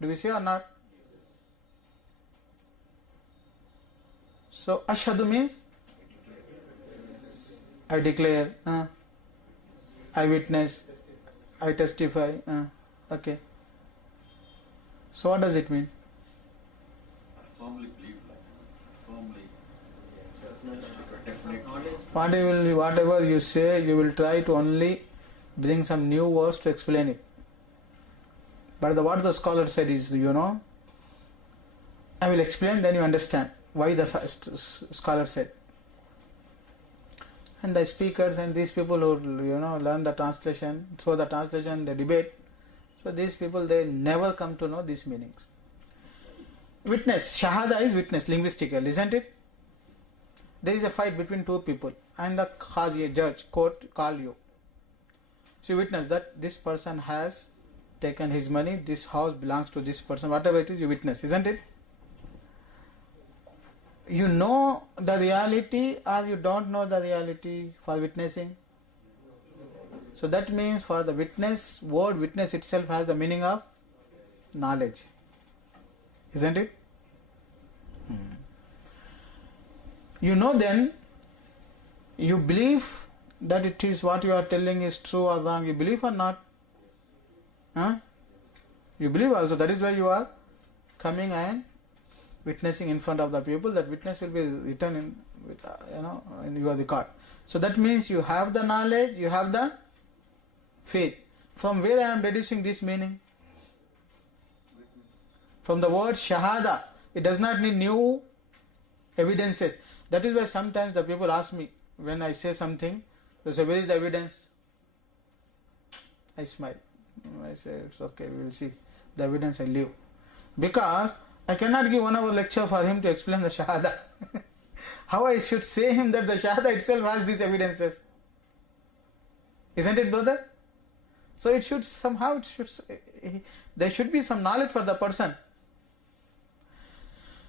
Do we say or not? So ashhadu means I declare, I witness, I testify. Okay. So what does it mean? Firmly believe, firmly, Whatever you say, you will try to only bring some new words to explain it. But what the scholar said is, I will explain, then you understand why the scholar said. And the speakers and these people who learn the translation, so the translation, the debate, so these people, they never come to know these meanings. Witness, shahada is witness, linguistical, isn't it? There is a fight between two people and the qazi, a judge, court, call you. So you witness that this person has taken his money, this house belongs to this person, whatever it is, you witness, isn't it? You know the reality or you don't know the reality for witnessing? So that means for the witness, word witness itself has the meaning of knowledge. Isn't it? You know then, you believe that it is what you are telling is true or wrong. You believe or not? You believe also. That is why you are coming and witnessing in front of the people. That witness will be written in your record. So that means you have the knowledge, you have the faith. From where I am deducing this meaning? From the word shahada. It does not need new evidences. That is why sometimes the people ask me when I say something, they say, where is the evidence? I smile. I say, it's okay, we will see. The evidence I leave. Because I cannot give 1 hour lecture for him to explain the shahada. How I should say him that the shahada itself has these evidences? Isn't it, brother? So it should somehow, there should be some knowledge for the person.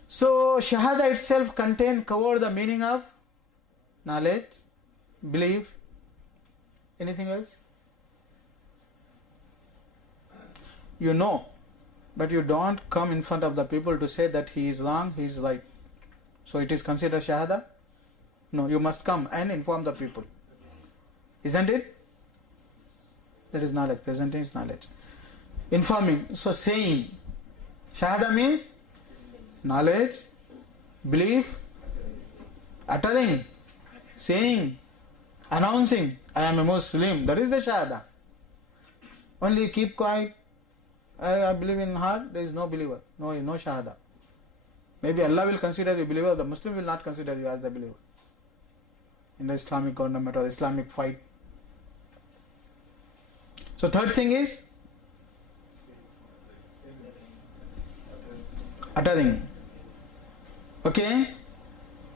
So shahada itself cover the meaning of knowledge, belief. Anything else? You know, but you don't come in front of the people to say that he is wrong, he is right. So it is considered shahada? No, you must come and inform the people. Isn't it? That is knowledge. Presenting is knowledge. Informing. So saying. Shahada means knowledge, belief, uttering, saying, announcing, I am a Muslim. That is the Shahada. Only keep quiet. I believe in heart. There is no believer. No Shahada. Maybe Allah will consider you believer. The Muslim will not consider you as the believer. In the Islamic government or Islamic fight. So third thing is uttering. Okay?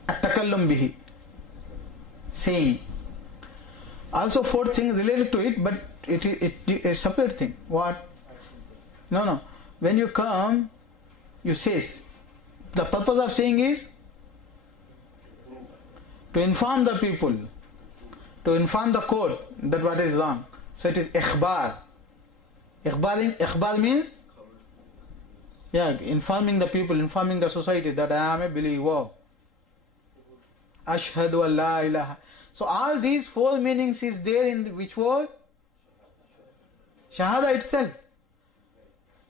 At-takallum bihi. Saying. Also fourth thing is related to it, but it is a separate thing. What? No. When you come, you say. The purpose of saying is to inform the people, to inform the court that what is wrong. So it is ikhbar. Ikhbar means informing the people, informing the society that I am a believer. Ashhadu an la ilaha. So all these four meanings is there in which word? Shahada itself.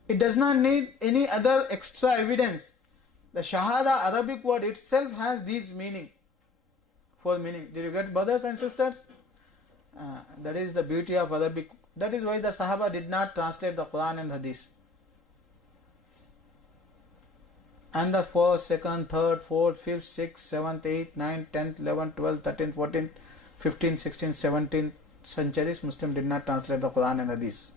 It does not need any other extra evidence. The Shahada Arabic word itself has these meaning. Four meaning. Did you get, brothers and sisters? That is the beauty of Arabic. That is why the Sahaba did not translate the Quran and Hadith. And the 1st, 2nd, 3rd, 4th, 5th, 6th, 7th, 8th, 9th, 10th, 11th, 12th, 13th, 14th, 15th, 16th, 17th centuries, Muslim did not translate the Quran and Hadith.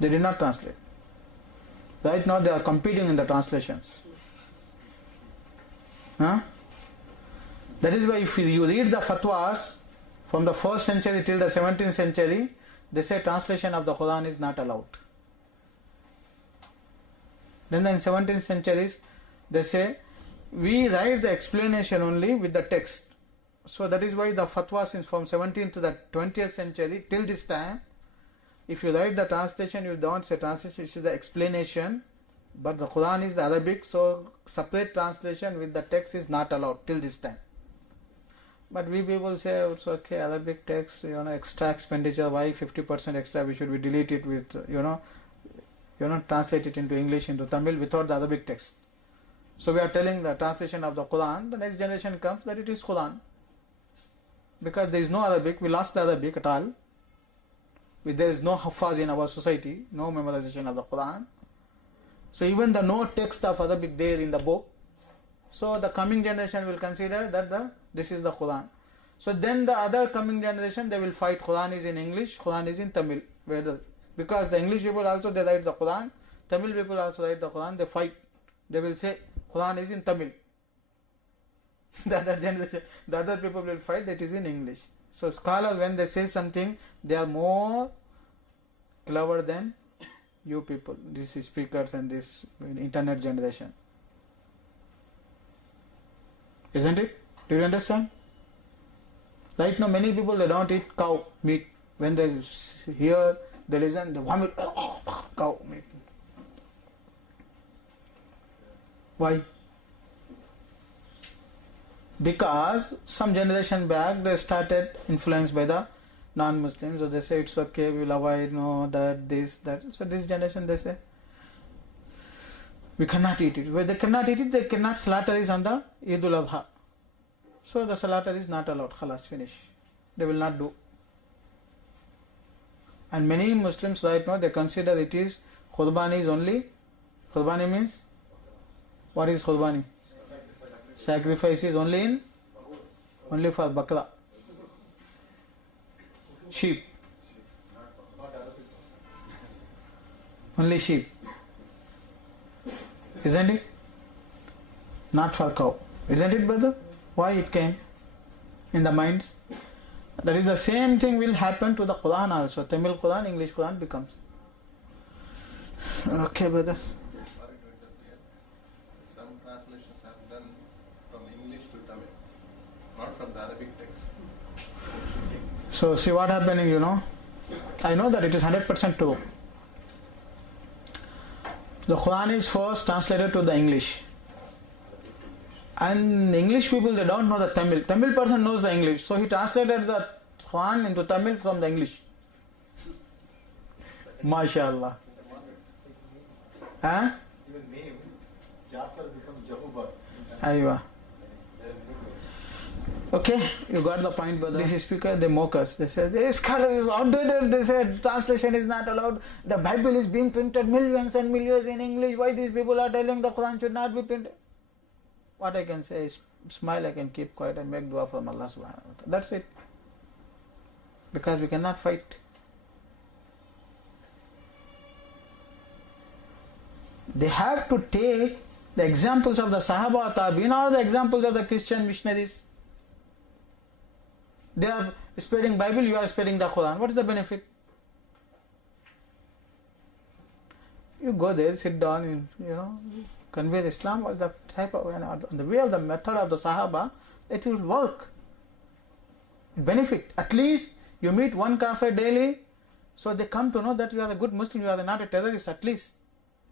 They did not translate. Right now they are competing in the translations. That is why if you read the fatwas from the 1st century till the 17th century, they say translation of the Quran is not allowed. Then in 17th centuries, they say, we write the explanation only with the text. So that is why the fatwas from 17th to the 20th century, till this time, if you write the translation, you don't say translation, it is the explanation. But the Quran is the Arabic, so separate translation with the text is not allowed till this time. But we people say, it's okay, Arabic text, extra expenditure, why 50% extra, we should be delete it with, translate it into English, into Tamil without the Arabic text. So we are telling the translation of the Quran, the next generation comes that it is Quran. Because there is no Arabic, we lost the Arabic at all. There is no Hafaz in our society, no memorization of the Quran. So even the no text of Arabic there in the book. So the coming generation will consider that this is the Quran. So then the other coming generation, they will fight. Quran is in English, Quran is in Tamil. Because the English people also they write the Quran, Tamil people also write the Quran, they fight. They will say Quran is in Tamil. The other generation, the other people will fight that is in English. So scholars, when they say something, they are more clever than you people, these speakers and this internet generation. Isn't it? Do you understand? Right now many people, they don't eat cow meat. When they hear, they listen, they vomit, cow meat. Why? Because some generation back they started influenced by the non-Muslims, so they say it's okay, we will avoid, this, that. So this generation they say, we cannot eat it. Where they cannot eat it, they cannot slaughter this on the Eid al-Adha. So the slaughter is not allowed, khalas, finish. They will not do. And many Muslims right now, they consider it is, Qurbani is only, Qurbani means, what is Qurbani? Sacrifice is only for Bakra. Sheep. Only sheep. Isn't it? Not for cow. Isn't it, brother? Why it came in the minds? That is the same thing will happen to the Quran also. Tamil Quran, English Quran becomes. Okay, brothers. Some translations have done from English to Tamil, not from the Arabic text. So see what happening, I know that it is 100% true. The Quran is first translated to the English. And English people, they don't know the Tamil. Tamil person knows the English, so he translated the Quran into Tamil from the English. MashaAllah. Huh? Even names, Jafar becomes Jehovah. Aywa. Okay, you got the point, brother. This speaker, they mock us. They say, this scholar is outdated. They said translation is not allowed. The Bible is being printed millions and millions in English. Why these people are telling the Quran should not be printed? What I can say is smile, I can keep quiet and make dua from Allah subhanahu wa ta'ala. That's it. Because we cannot fight. They have to take the examples of the Sahaba or Tabi'in or the examples of the Christian missionaries. They are spreading Bible, you are spreading the Quran. What is the benefit? You go there, sit down, and, convey Islam or the type of, on the way of the method of the Sahaba, it will work. Benefit. At least you meet one kafir daily, so they come to know that you are a good Muslim, you are not a terrorist at least.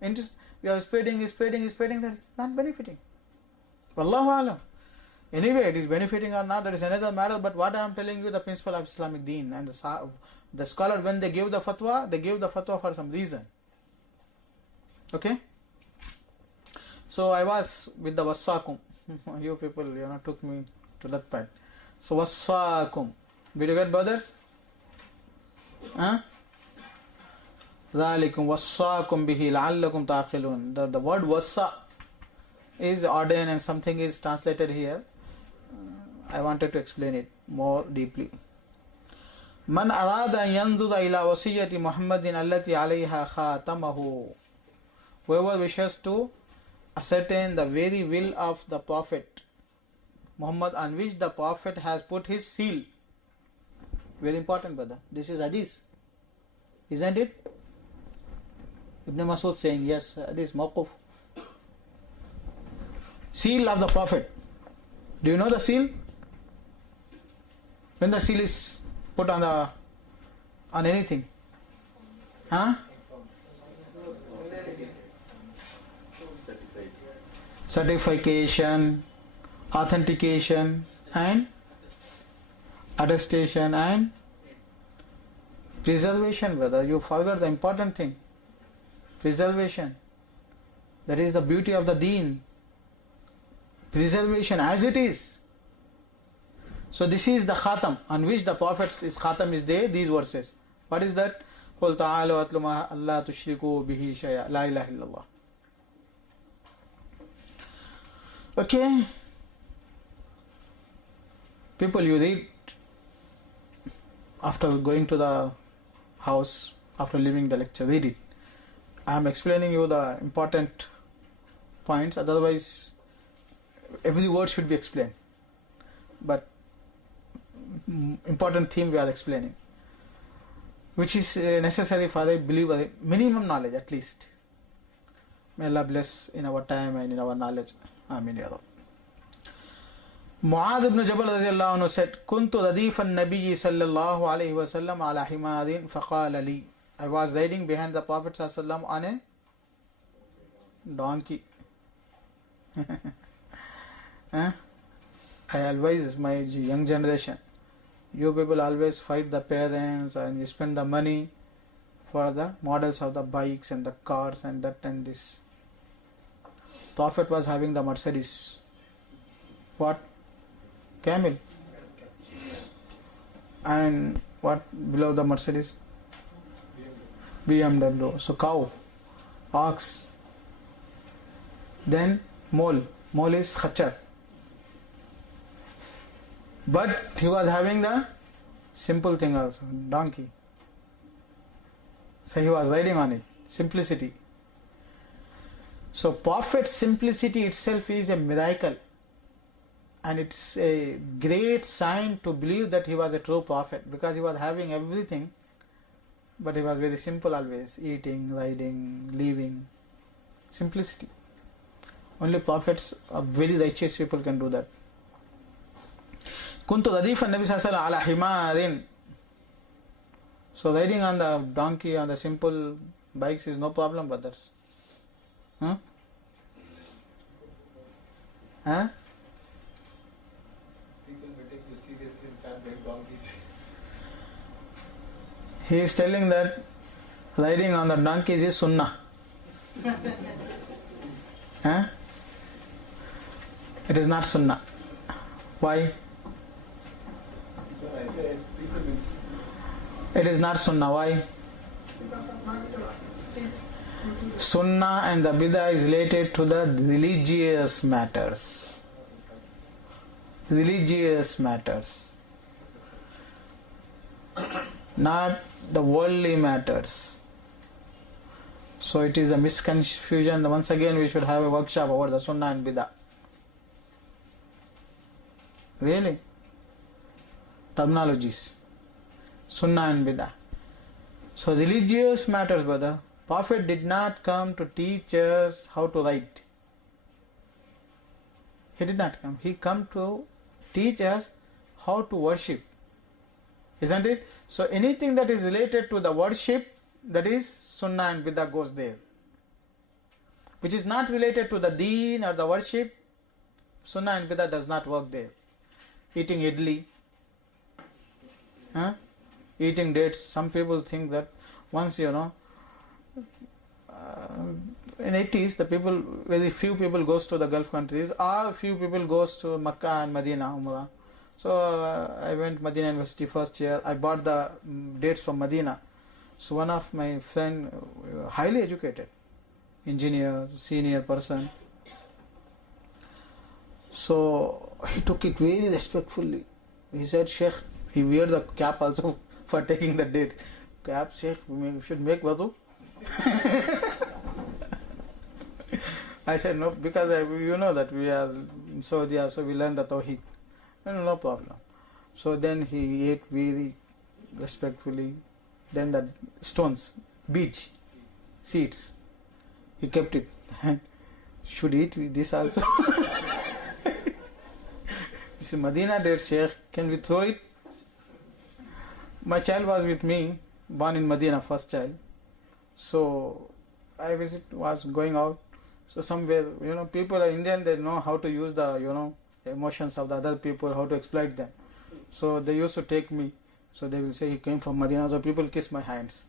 You are spreading, that is not benefiting. Wallahu alam. Anyway, it is benefiting or not, that is another matter, but what I am telling you, the principle of Islamic deen, and the scholar, when they gave the fatwa, they gave the fatwa for some reason. Okay? So I was with the wassakum. You people, took me to that part. So wassakum. Did you get brothers? Huh? ذَلِكُمْ وَصَّاكُمْ بِهِ لَعَلَّكُمْ تَعْقِلُونَ. The word wassa is ordained and something is translated here. I wanted to explain it more deeply. مَنْ أَرَادَ أَنْ يَنْظُرَ إِلَى وَصِيَّةِ مُحَمَّدٍ الَّتِي عَلَيْهَا خَاتَمَهُ. Whoever wishes to ascertain the very will of the Prophet Muhammad, on which the Prophet has put his seal. Very important, brother. This is hadith, isn't it? Ibn Masud saying, yes, hadith, mawquf. Seal of the Prophet. Do you know the seal? When the seal is put on anything? Huh? Certification, authentication, and attestation and preservation, brother. You forgot the important thing. Preservation. That is the beauty of the deen. Preservation as it is. So this is the khatam on which the Prophet's khatam is there, these verses. What is that? قُلْ تَعَالُوا أَتْلُ مَا أَلَّا تُشْرِكُوا بِهِ شَيْئًا لَا إِلَهَ إِلَّا اللَّهِ. Okay. People, you read after going to the house, after leaving the lecture, read it. I am explaining you the important points, otherwise every word should be explained. But important theme we are explaining, which is necessary for a believer, minimum knowledge at least. May Allah bless in our time and in our knowledge. Amin ya Rabb. Mu'adh ibn Jabal radiyallahu anhu said, Kuntu radifan nabiyyi sallallahu alayhi wa sallam ala himarin faqala li. I was riding behind the Prophet sallallahu on a donkey. I advise my young generation, you people always fight the parents and you spend the money for the models of the bikes and the cars and that and this. Prophet was having the Mercedes. What? Camel. And what below the Mercedes? BMW. So cow, ox, then mole. Mole is khachar. But he was having the simple thing also, donkey. So he was riding on it. Simplicity. So Prophet's simplicity itself is a miracle. And it's a great sign to believe that he was a true prophet, because he was having everything, but he was very simple always, eating, riding, living. Simplicity. Only prophets or very righteous people can do that. Kuntu radifan Nabi sallallahu ala himarin. So riding on the donkey, on the simple bikes is no problem, brothers. Huh? He is telling that riding on the donkeys is sunnah. Huh? It is not sunnah. Why? I said people will It is not sunnah. Why? Sunnah and the bidah is related to the religious matters. Religious matters. Not the worldly matters. So it is a misconfusion. Once again we should have a workshop over the sunnah and bidah. Really? Terminologies. Sunnah and bidah. So religious matters, brother. Prophet did not come to teach us how to write. He did not come. He come to teach us how to worship. Isn't it? So anything that is related to the worship, that is sunnah and bidah goes there. Which is not related to the deen or the worship, sunnah and bidah does not work there. Eating idli, eating dates. Some people think that once in 80s the people, very few people goes to the Gulf countries, or few people goes to Makkah and Medina Umrah. So I went Medina University first year. I bought the dates from Medina. So one of my friend, highly educated, engineer, senior person. So he took it very respectfully. He said, Shaikh, he wear the cap also for taking the dates. Cap, Shaikh, we should make wudu. I said, no, because you know that we are in Saudi, so we learn the Tauheed. No problem. So then he ate very respectfully. Then the stones, beach, seeds, he kept it. Should eat this also? You see, Medina date, Shaikh, can we throw it? My child was with me, born in Medina, first child. So I was going out. So somewhere, people are Indian, they know how to use the, emotions of the other people, how to exploit them. So they used to take me. So they will say he came from Medina, so people kiss my hands.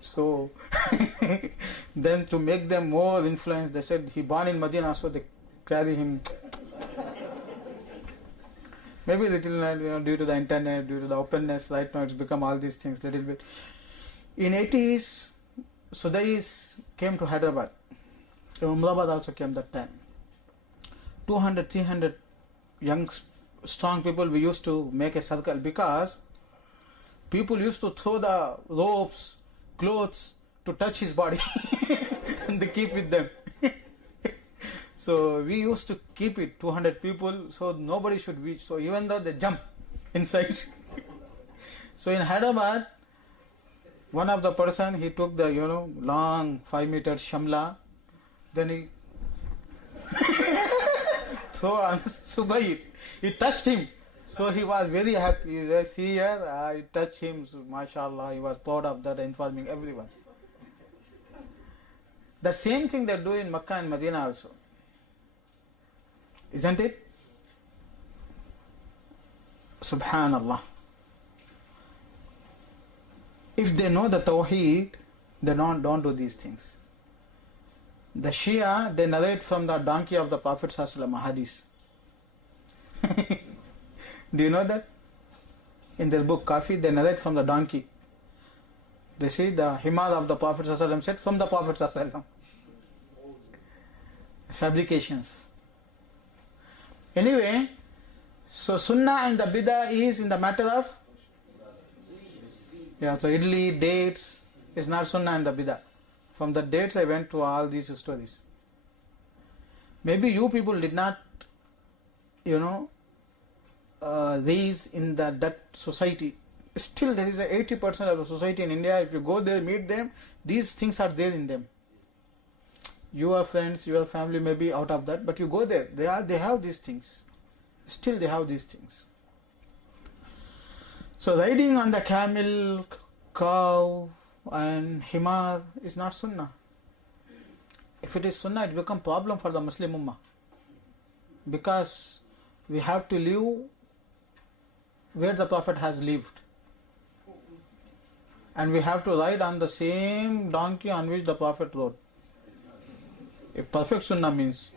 So then to make them more influenced, they said he born in Medina, so they carry him. Maybe little, due to the internet, due to the openness, right now it's become all these things little bit. In 80s, Sudais came to Hyderabad. Umrabad also came that time. 200, 300 young, strong people, we used to make a circle because people used to throw the ropes, clothes to touch his body and they keep with them. So we used to keep it 200 people, so nobody should reach. So even though they jump inside. So in Hyderabad, one of the person, he took the long 5-meter shamla, then he threw on Subayr. He touched him. So he was very happy. See here, I touched him. So, mashallah, he was proud of that, informing everyone. The same thing they do in Makkah and Medina also. Isn't it? Subhanallah. If they know the Tawheed, they don't do these things. The Shia, they narrate from the donkey of the Prophet ﷺ, hadith. Do you know that? In their book Kafi, they narrate from the donkey. They say the himar of the Prophet ﷺ said from the Prophet ﷺ. Fabrications. Anyway, so Sunnah and the Bidah is in the matter of so idli, dates is not Sunnah and the Bidah. From the dates I went to all these stories. Maybe you people did not, raise in that society. Still there is a 80% of the society in India, if you go there, meet them, these things are there in them. Your friends, your family may be out of that, but you go there, they have these things. Still they have these things. So riding on the camel, cow and himar is not sunnah. If it is sunnah, it becomes problem for the Muslim Ummah. Because we have to live where the Prophet has lived. And we have to ride on the same donkey on which the Prophet rode. If perfect sunnah means.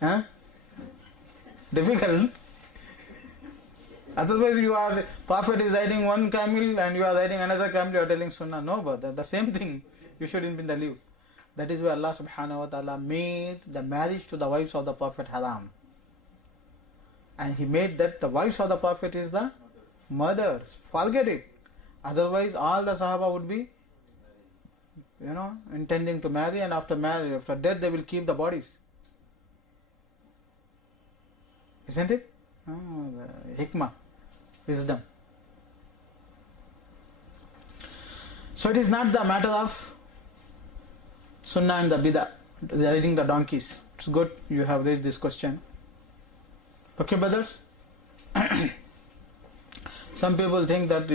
Huh? Difficult. Otherwise you are, Prophet is riding one camel and you are riding another camel, you are telling sunnah. No, but the same thing. You shouldn't be in the live. That is why Allah subhanahu wa ta'ala made the marriage to the wives of the Prophet haram. And He made that the wives of the Prophet is the mothers. Forget it. Otherwise all the Sahaba would be, intending to marry, and after marriage, after death they will keep the bodies. Isn't it? The hikmah, wisdom. So it is not the matter of sunnah and the bidah, riding the donkeys. It's good you have raised this question. Okay, brothers? Some people think that,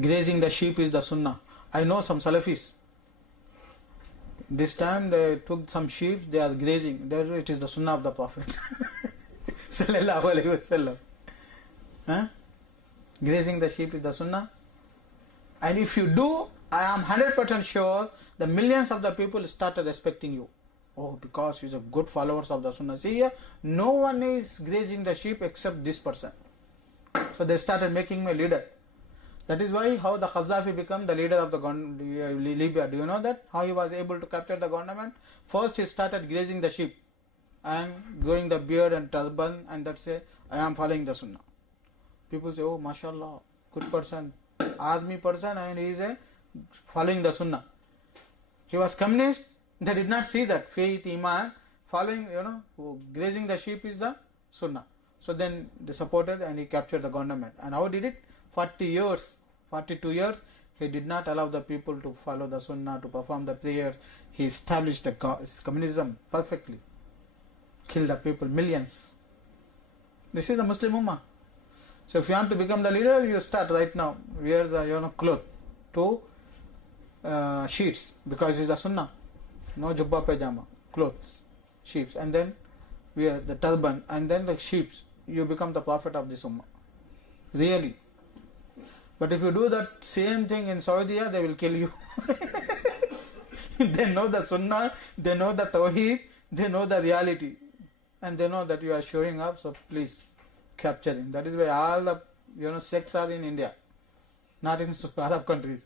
grazing the sheep is the sunnah. I know some Salafis. This time they took some sheep, they are grazing. It is the sunnah of the Prophet. Sallallahu Alaihi Wasallam. Grazing the sheep is the sunnah. And if you do, I am 100% sure the millions of the people started respecting you. Oh, because you are good followers of the sunnah. See here, no one is grazing the sheep except this person. So they started making me leader. That is why how the Gaddafi became the leader of the Libya. Do you know that? How he was able to capture the government? First he started grazing the sheep and growing the beard and turban, and that say, I am following the sunnah. People say, oh, mashallah, good person, army person, and he is following the sunnah. He was communist, they did not see that. Faith, iman, following, grazing the sheep is the sunnah. So then they supported and he captured the government. And how did it? 42 years, he did not allow the people to follow the sunnah, to perform the prayer. He established the communism perfectly. Killed the people, millions. This is the Muslim Ummah. So if you want to become the leader, you start right now. Wear the cloth, 2 sheets, because it's the sunnah. No jubba pajama, clothes, sheets, and then wear the turban, and then the sheets. You become the prophet of this ummah. Really. But if you do that same thing in Saudi, they will kill you. They know the sunnah, they know the Tauheed, they know the reality, and they know that you are showing up, so please capture him. That is why all the sects are in India, not in Arab countries.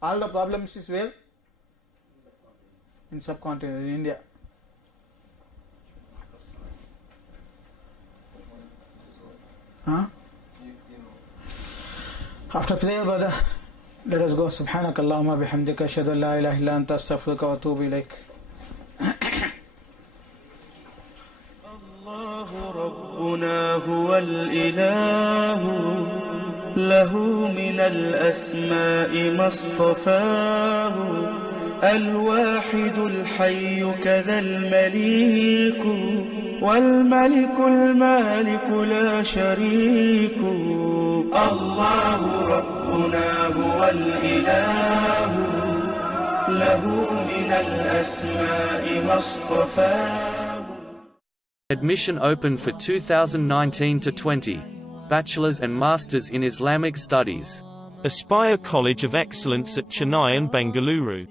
All the problems is where? In subcontinent, in India. Huh? After prayer, brother, let us go. Subhanakallahumma bihamdika ashhadu an la ilaha illa anta astaghfiruka wa atubu ilaik. الله ربنا هو الإله له من الأسماء ما اصطفاه الواحد الحي كذا المليك والملك المالك لا شريك الله ربنا هو الإله له من الأسماء ما اصطفاه. Admission open for 2019-20. Bachelor's and Masters in Islamic Studies. Aspire College of Excellence at Chennai and Bengaluru.